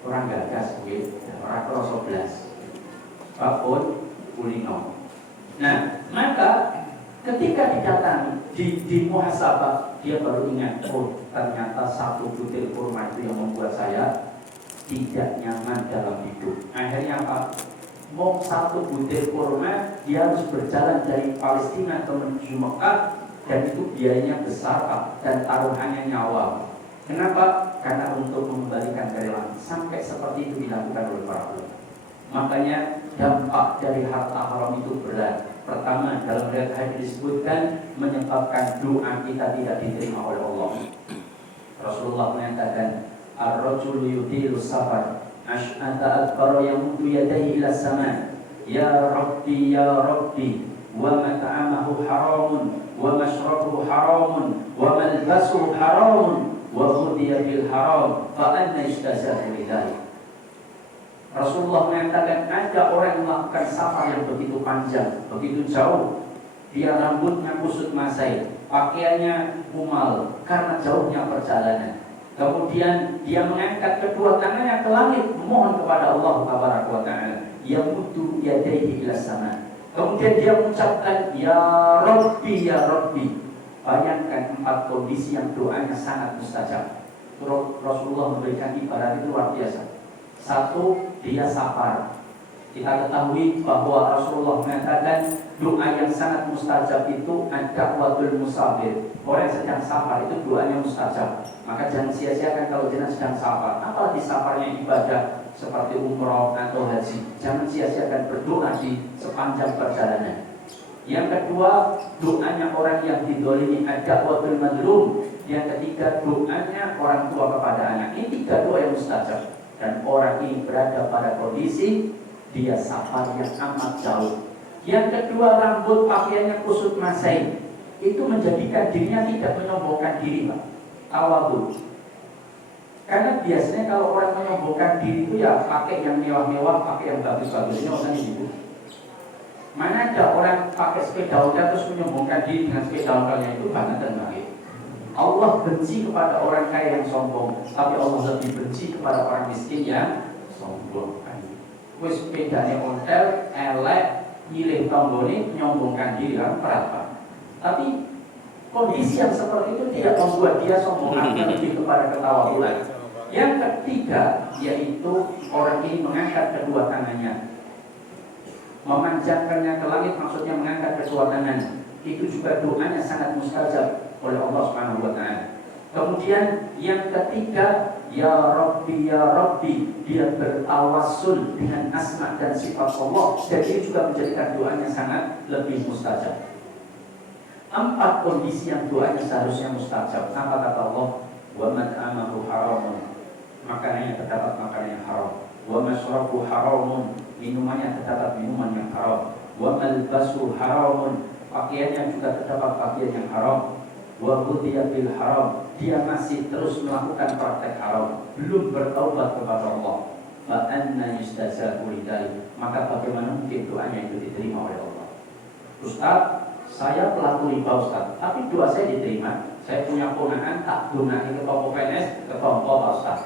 orang gagas, orang kroso belas, apapun kulino. Nah, maka ketika didatangi di muhasabah, dia baru ingat, oh ternyata 1 butir kurma itu yang membuat saya tidak nyaman dalam hidup. Akhirnya apa? Mau 1 butir kurma, dia harus berjalan dari Palestina ke menuju Mekah, dan itu biayanya besar Pak, dan taruhannya nyawa. Kenapa? Karena untuk mengembalikan kerelaan. Sampai seperti itu dilakukan oleh para ulama. Makanya dampak dari harta haram itu berat. Pertama, dalam riwayat hadis disebutkan menyebabkan doa kita tidak diterima oleh Allah. Rasulullah mengatakan, ar-rajulu yutilu safar ash'ata akbar yamuddu yadayhi ila sama, ya rabbi ya rabbi, wa mat'amahu haramun wa mashrabuhu haramun wa malbasuhu haramun wa ghudiya bil haram fa anna istazahu lidzalik. Rasulullah mengatakan ada orang yang melakukan safar yang begitu panjang, begitu jauh. Dia rambutnya kusut masai, pakaiannya kumal karena jauhnya perjalanan. Kemudian dia mengangkat kedua tangannya ke langit, memohon kepada Allah Taala, yamuddu yadayhi ila sama. Kemudian dia mengucapkan ya Rabbi ya Rabbi. Bayangkan 4 kondisi yang doanya sangat mustajab. Rasulullah memberikan ibarat itu luar biasa. 1, dia safar. Kita ketahui bahwa Rasulullah mengatakan doa yang sangat mustajab itu ad-da'watul musafir. Orang yang sedang safar itu doanya mustajab. Maka jangan sia-siakan kalau jenengan sedang safar. Apalagi safarnya ibadah seperti umroh atau haji. Jangan sia-siakan berdoa di sepanjang perjalanan. Yang kedua, doanya orang yang didolimi ad-da'watul madlum. Yang ketiga, doanya orang tua kepada anak. Ini 3 doa yang mustajab. Dan orang ini berada pada kondisi dia safar yang amat jauh. Yang kedua, rambut pakaiannya kusut masai. Itu menjadikan dirinya tidak menyombongkan diri, Pak. Tawadhu. Karena biasanya kalau orang menyombongkan diri itu ya pakai yang mewah-mewah, pakai yang bagus-bagusnya, orang itu. Mana ada orang pakai sepeda ontel terus menyombongkan diri dengan sepeda ontelnya itu banget dan baik. Allah benci kepada orang kaya yang sombong, tapi Allah lebih benci kepada orang miskin yang sombong. Wis sepedane ontel, elek, nyilih tonggone, nyombongkan diri kan berapa? Tapi kondisi yang seperti itu tidak membuat dia sombong, akan lebih kepada ketawaduan. Yang ketiga, yaitu orang ini mengangkat kedua tangannya, memanjangkannya ke langit, maksudnya mengangkat kedua tangan. Itu juga doanya sangat mustajab oleh Allah Subhanahu wa taala. Kemudian yang ketiga, ya Rabbi ya Rabbi, dia bertawassul dengan asma dan sifat Allah, dan ini juga menjadikan doanya sangat lebih mustajab. 4 kondisi yang doanya seharusnya mustajab. Apa kata Allah? Wa mat'amahu haramun, makanannya terdapat makanan yang haram. Wa mashrabuhu haramun, minumannya terdapat minuman yang haram. Wa malbasuhu haramun, pakaiannya juga terdapat pakaian yang haram. Wa ghudiya bil haram, dia masih terus melakukan praktek haram, belum bertaubat kepada Allah. Fa anna yustajabu lidzalik, maka bagaimana mungkin doanya itu diterima oleh Allah? Ustaz, saya pelaku riba Ustaz, tapi doa saya diterima. Saya punya ponakan tak donasi ke toko PNS, ke toko Pak Ustaz.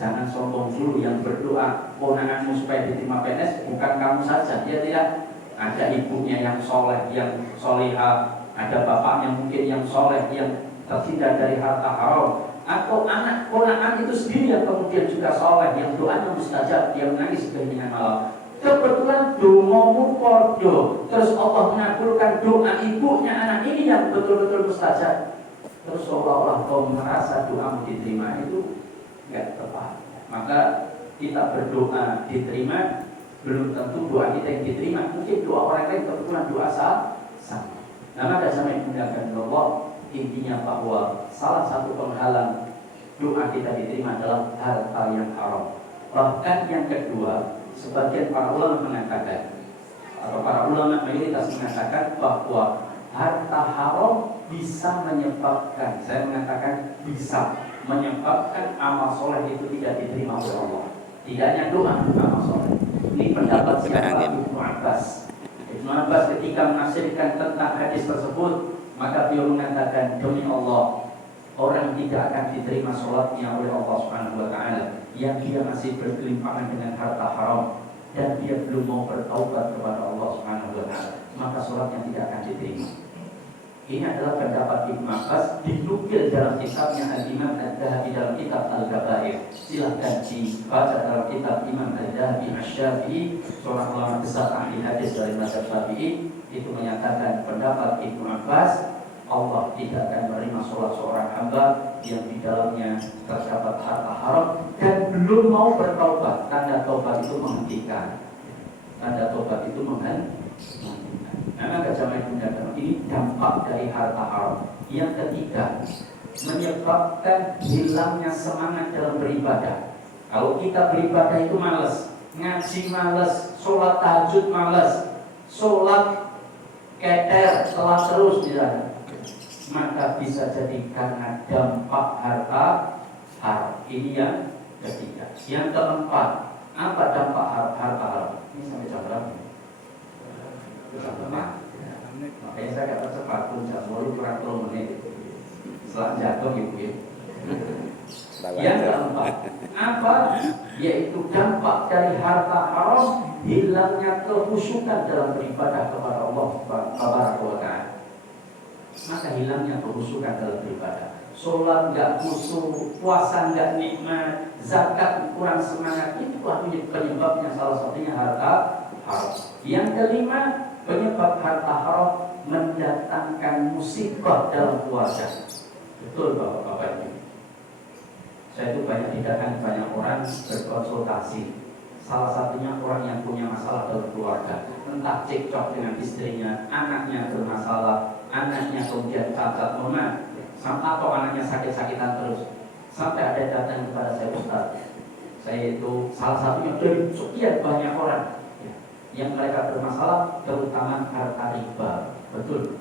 Jangan sombong dulu, yang berdoa ponakanmu supaya diterima PNS bukan kamu saja, ya tidak. Ada ibunya yang soleh, yang solehah, ada bapaknya mungkin yang soleh, yang terhindar dari harta haram, atau anak ponakan itu sendiri yang kemudian juga soleh, yang doanya mustajab, yang menangis keheningan malam. Kebetulan doamu podo, terus Allah mengabulkan doa ibunya anak ini yang betul-betul mustajab. Terus seolah-olah kau merasa doamu diterima, itu enggak tepat. Maka kita berdoa diterima, belum tentu doa kita yang diterima. Mungkin doa orang lain kebetulan doa sama. Nah, maka sama yang menggunakan Allah, intinya bahwa salah satu penghalang doa kita diterima adalah harta yang haram. Bahkan yang kedua, sebagian para ulama mengatakan, atau para ulama mayoritas mengatakan bahwa harta haram bisa menyebabkan, saya mengatakan bisa menyebabkan amal soleh itu tidak diterima oleh Allah. Tidak hanya doa, amal soleh. Ini pendapat siapa? Ibnu Abbas. Ibnu Abbas ketika menafsirkan tentang hadis tersebut, maka beliau mengatakan, demi Allah, orang tidak akan diterima sholatnya oleh Allah Subhanahu wa taala yang dia masih bergelimpangan dengan harta haram dan dia belum mau bertaubat kepada Allah Subhanahu wa taala, maka sholatnya tidak akan diterima. Ini adalah pendapat Ibnu Abbas, dinukil dalam kitabnya Al-Imam Al-Dhahabi dalam kitab Al-Kabair. Silahkan dibaca dalam kitab Imam Al-Dhahabi Asy-Syafi'i, seorang ulama besar ahli hadis dari mazhab Syafi'i, itu menyatakan pendapat Ibnu Abbas, Allah tidak akan menerima sholat seorang hamba yang di dalamnya terdapat harta haram dan belum mau bertaubat. Tanda taubat itu menghentikan. Tanda tobat itu menghentikan. Memang kejaman bunda ini dampak dari harta haram. Yang ketiga, menyebabkan hilangnya semangat dalam beribadah. Kalau kita beribadah itu malas, ngaji malas, sholat tahajud malas, sholat keter telah terus misalnya, maka bisa jadi karena dampak harta haram. Ini yang ketiga. Yang keempat, apa dampak harta haram? Ini sampai jam berapa? Jam 5. Makanya saya kata cepat pun jam 10 kurang 10 menit. Setelah jatuh ibu ya. Yang keempat, apa? Yaitu dampak dari harta haram, hilangnya kekhusyukan dalam beribadah kepada Allah Subhanahu wa ta'ala. Maka hilangnya kekhusyukan dalam beribadah. Sholat enggak khusyuk, puasa enggak nikmat, zakat kurang semangat. Itulah penyebabnya, salah satunya harta haram. Yang kelima, penyebab harta haram mendatangkan musibah dalam keluarga. Betul Bapak-bapak ini. Saya itu banyak didatangi banyak orang berkonsultasi. Salah satunya orang yang punya masalah dalam keluarga, entah cekcok dengan istrinya, anaknya bermasalah, anaknya kemudian cacat mona, atau anaknya sakit-sakitan terus. Sampai ada datang kepada saya, Ustaz, saya itu salah satunya dari sekian banyak orang yang mereka bermasalah, terutama harta riba. Betul,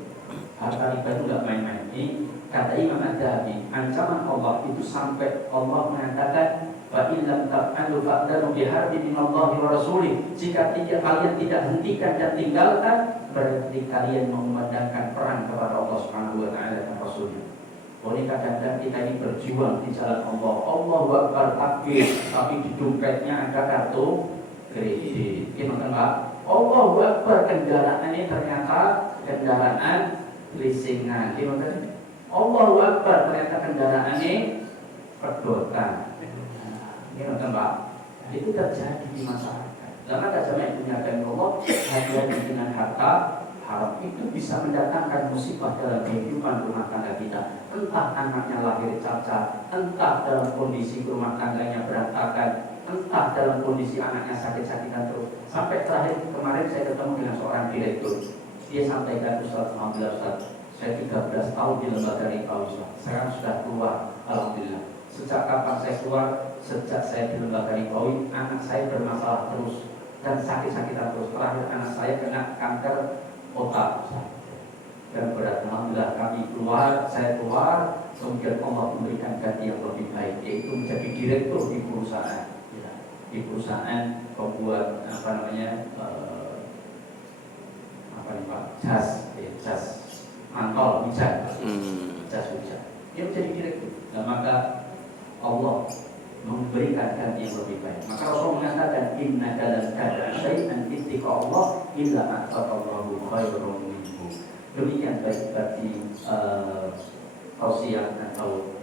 harta riba itu nggak main-main. Ini kata Imam Adzabi, ancaman Allah itu sampai Allah mengatakan, fa in lam taf'alu fa'danu biharbin minallahi wa rasulih. Jika kalian tidak hentikan dan tinggalkan, berarti kalian mengumandangkan perang kepada Allah Subhanahu wa ta'ala dan Rasulnya. Oleh kadang-kadang kita ini berjuang di jalan Allah, Allahu Akbar takbir, tapi di dompetnya ada kartu kredit. Gimana Pak? Allahu Akbar, kendaraannya ternyata kendaraan leasingan. Gimana? Allahu Akbar, ternyata kendaraannya pedotan. Ini nonton Pak, itu terjadi di masyarakat. Karena kejadian punya Allah, hati-hati dengan harta haram itu bisa mendatangkan musibah dalam kehidupan rumah tangga kita. Entah anaknya lahir cacat, entah dalam kondisi rumah tangganya berantakan, entah dalam kondisi anaknya sakit-sakitan terus. Sampai terakhir kemarin saya ketemu dengan seorang direktur. Dia sampaikan, Ustaz, alhamdulillah Ustaz, saya 13 tahun di lembaga riba Ustaz. Sekarang sudah keluar, alhamdulillah. Sejak kapan saya keluar? Sejak saya di lembaga ribawi, anak saya bermasalah terus dan sakit-sakitan terus. Terakhir anak saya kena kanker otak dan berat. Alhamdulillah kami keluar, saya keluar, kemudian Allah memberikan ganti yang lebih baik, yaitu menjadi direktur di perusahaan, di perusahaan pembuat jas mantol hujan, jas hujan. Dia menjadi direktur. Dan maka Allah memberikan ganti yang lebih baik. Maka Rasul mengatakan, inna dalam keadaan syai'an ittiqa Allah illa a'taqallahu khairun minhu. Demikian baik berarti tausiah atau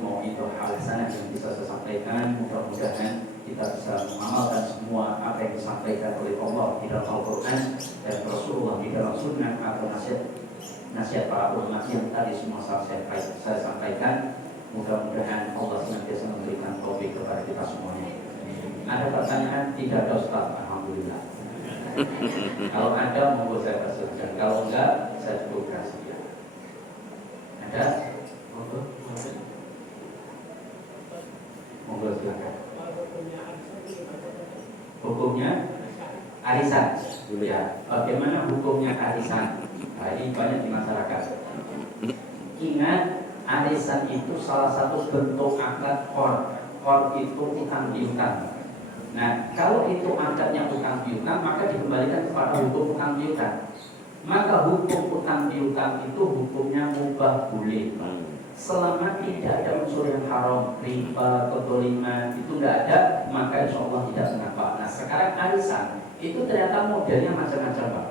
mau itu hal sana yang bisa saya sampaikan. Mudah-mudahan kita bisa mengamalkan semua apa yang disampaikan oleh Allah di dalam Al-Quran dan Rasulullah di dalam Sunnah atau nasihat para ulama yang tadi semua saya sampaikan. Mudah-mudahan Allah senantiasa memberikan taufik kepada kita semuanya. Ada pertanyaan? Tidak ada Ustaz, alhamdulillah. Kalau ada monggo saya persilahkan. Kalau enggak saya cukup kasih. Ada? Monggo silakan. Hukumnya arisan. Ya, bagaimana hukumnya arisan? Nah, ini banyak di masyarakat. Ingat, arisan itu salah satu bentuk akad qor. Qor itu utang piutang. Nah, kalau itu akadnya utang piutang, maka dikembalikan kepada hukum utang piutang. Maka hukum utang piutang itu hukumnya mubah boleh. Selama tidak ada unsur yang haram, riba, kedoliman, itu tidak ada, maka insya Allah tidak mengapa. Nah, sekarang arisan itu ternyata modelnya macam-macam Pak.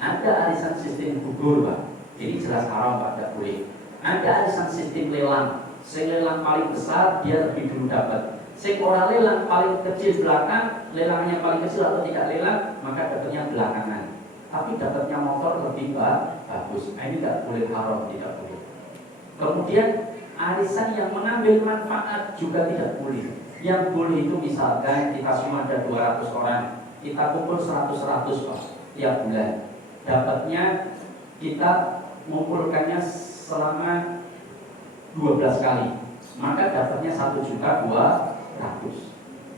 Ada arisan sistem gugur Pak, ini jelas haram Pak, tidak boleh. Ada arisan sistem lelang, lelang paling besar dia lebih dulu dapat. Orang lelang paling kecil belakang, lelangnya paling kecil atau tidak lelang, maka dapatnya belakangan. Tapi dapatnya motor lebih bagus. Nah, ini tidak boleh, haram, tidak boleh. Kemudian arisan yang mengambil manfaat juga tidak boleh. Yang boleh itu misalkan kita semua ada 200 orang, kita kumpul 100 Pak tiap bulan. Dapatnya kita mengumpulkannya selama 12 kali, maka dapatnya 1.200.000.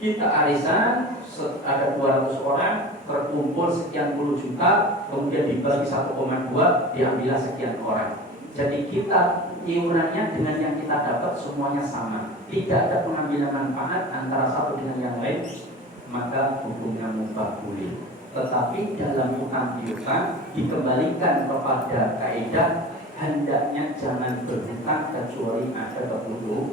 Kita arisan ada 200 orang, terkumpul sekian puluh juta, kemudian dibagi 1,2, diambillah sekian orang. Jadi kita iurannya dengan yang kita dapat semuanya sama, tidak ada pengambilan manfaat antara satu dengan yang lain, maka hukumnya mubah boleh. Tetapi dalam utang piutang dikembalikan kepada kaidah hendaknya jangan berhutang kecuali ada kebutuhan.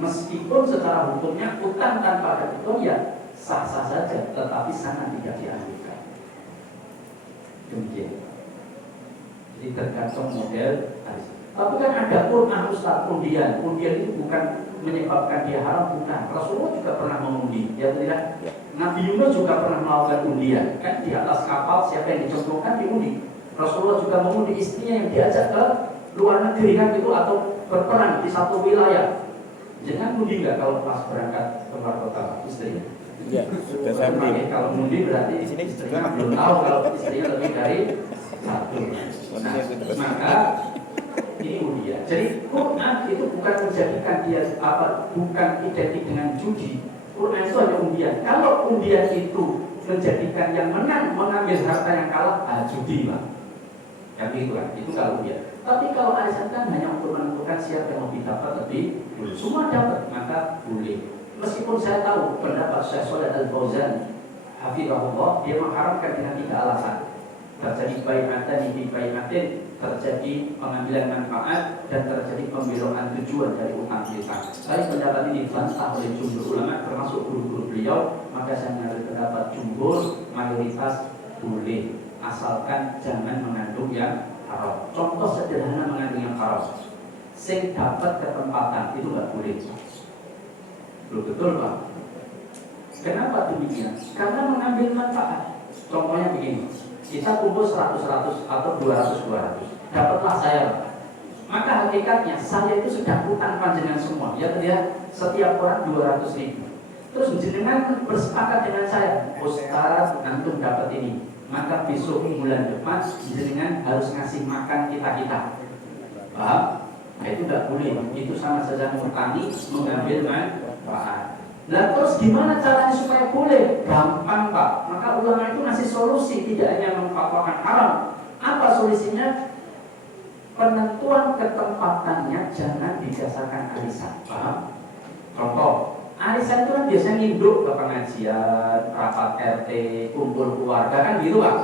Meskipun secara hukumnya utang tanpa ada kebutuhan ya sah-sah saja, tetapi sangat tidak dianjurkan. Demikian. Jadi tergantung model. Tapi kan ada Quran Ustaz, undian itu bukan menyebabkan dia haram, bukan. Rasulullah juga pernah mengundi, ya tidak? Nabi Yunus juga pernah melakukan undian, kan di atas kapal siapa yang dicemplungkan diundi. Rasulullah juga mengundi istrinya yang diajak ke luar negeri kan itu, atau berperang di satu wilayah. Jangan mundi nggak kalau pas berangkat ke luar kota istrinya? Iya, sudah saya beli. Kalau mundi berarti istrinya belum tahu kalau istrinya lebih dari satu. Nah, maka ini undian. Jadi Quran itu bukan menjadikan dia bukan identik dengan judi. Quran itu hanya undian. Kalau undian itu menjadikan yang menang mengambil harta yang kalah, judi lah. Yang itu kan, itu kalau undian. Tapi kalau arisan kan hanya untuk menentukan siapa yang lebih dapat lebih, semua dapat maka boleh. Meskipun saya tahu pendapat Syekh Shalih Al-Fauzan hafizahullah, dia mengharamkan dengan 3 alasan. Terjadi bai'atan di bai'atin, terjadi pengambilan manfaat, dan terjadi pembelokan tujuan dari utang piutang. Tapi pendapat ini dibantah oleh jumhur ulama termasuk guru-guru beliau, maka saya mengambil pendapat jumhur mayoritas boleh, asalkan jangan mengandung yang haram. Contoh sederhana mengandung yang haram, sing dapat ketempatan itu nggak boleh. Betul Pak? Kenapa demikian? Karena mengambil manfaat. Contohnya begini, kita kumpul 100 atau 200, dapatlah saya. Maka hakikatnya saya itu sedang utang panjenengan semua. Ya setiap orang 200.000. Terus jenengan bersepakat dengan saya, Ustaz, antum dapat ini. Maka besok bulan depan jenengan harus ngasih makan kita. Paham? Nah, itu tidak boleh. Itu sama saja mengutangi, mengambil manfaat. Nah terus gimana caranya supaya boleh? Gampang Pak. Maka ulama itu ngasih solusi, tidak hanya memfatwakan haram. Apa solusinya? Penentuan ketempatannya jangan didasarkan arisan. Paham? Contoh, arisan itu kan biasanya nginduk ke pengajian, rapat RT, kumpul keluarga kan gitu Pak.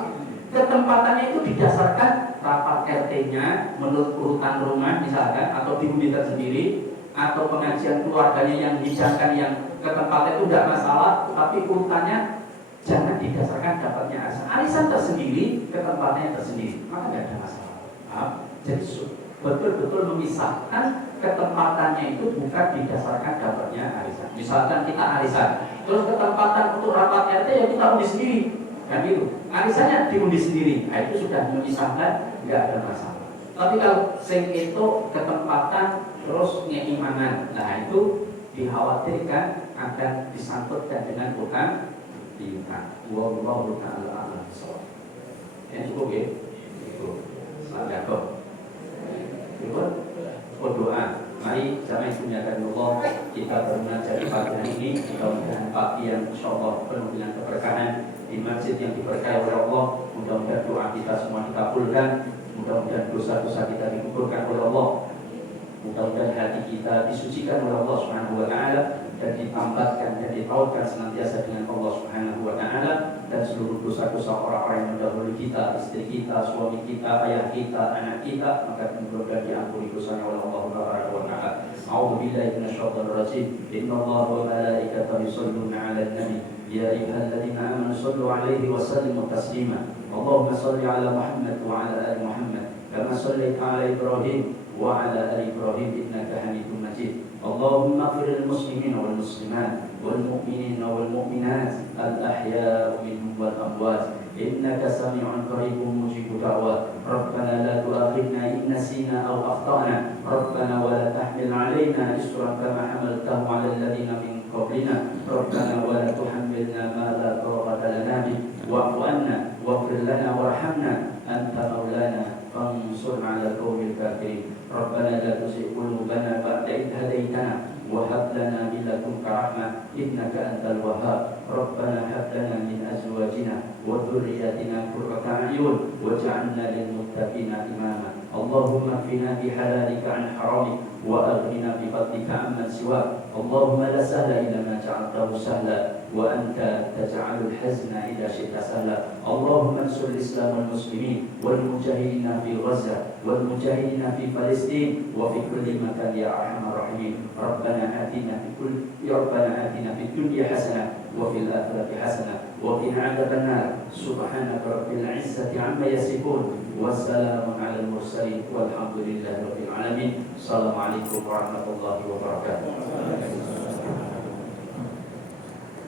Ketempatannya itu didasarkan rapat RT-nya menurut urutan rumah misalkan, atau diundi tersendiri, atau pengajian keluarganya yang hidangkan yang ke tempatnya itu tidak masalah, tapi urutannya jangan didasarkan dapatnya arisan. Arisan tersendiri, ke tempatnya tersendiri, maka tidak ada masalah. Jadi betul-betul memisahkan ketempatannya itu bukan didasarkan dapatnya arisan. Misalkan kita arisan, terus ketempatan untuk rapat RT ya kita undi sendiri, kan gitu. Arisannya diundi sendiri, nah itu sudah memisahkan, nggak ada masalah. Tapi kalau sing itu ketempatan terus ngeimanan, nah itu dikhawatirkan akan disangkutkan dengan utang piutang. Wallahu ta'ala a'lam bishawab. Ya cukup ya. Itu. Selamat berdoa. Mari jamaah dimuliakan Allah, kita bermunajat di pagi hari ini. Mudah-mudahan pagi yang insyaallah penuh dengan keberkahan di masjid yang diberkahi oleh Allah. Mudah-mudahan doa kita semua dikabulkan. Mudah-mudahan dosa-dosa kita dikuburkan oleh Allah. Mudah-mudahan hati kita disucikan oleh Allah Subhanahu wa taala dan ditambatkan dan ditautkan senantiasa dengan Allah Subhanahu wa taala, dan seluruh dosa-dosa orang-orang yang mendahului kita, istri kita, suami kita, ayah kita, anak kita, maka mudah-mudahan diampuni dosanya oleh Allah Subhanahu wa taala. A'udzu billahi minasyaitonir rajim. Innallaha wa malaikatahu yusholluna 'alan nabi. Ya ayyuhalladzina amanu shallu 'alaihi wa sallimu taslima. Allahumma shalli 'ala Muhammad wa 'ala ali Muhammad kama shallaita 'ala Ibrahim wa 'ala ali Ibrahim innaka Hamidum Majid. اللهم اغفر للمسلمين والمسلمات والمؤمنين والمؤمنات الأحياء منهم والأموات إنك سميع قريب مجيب دعوات. ربنا لا تؤاخذنا إن نسينا أو أخطأنا. ربنا ولا تحمل علينا إصرا كما حملته على الذين من قبلنا ربنا ولا تحملنا ما لا طاقة لنا به واعف عنا واغفر لنا وارحمنا أنت مولانا فانصرنا على القوم الكافرين ربنا لا تزغ قلوبنا بعد إذ هديتنا وهب لنا من لدنك رحمة إنك أنت الوهاب ربنا هب لنا من أزواجنا وذرياتنا قرة أعين واجعلنا للمتقين إماما اللهم اكفنا بحلالك عن حرامك وأغننا بفضلك عمن سواك اللهم لا سهل إلا ما جعلته سهلا وأنت تجعل الحزن إذا شئت سهلا اللهم انصر الإسلام والمسلمين والمجاهدين في غزة والمجاهدين في فلسطين وفي كل مكان يا أرحم الراحمين ربنا آتنا في الدنيا حسنة وفي الآخرة حسنة وقنا عذاب النار سبحانك رب العزة عما يصفون والسلام على المرسلين والحمد لله رب العالمين السلام عليكم ورحمة الله وبركاته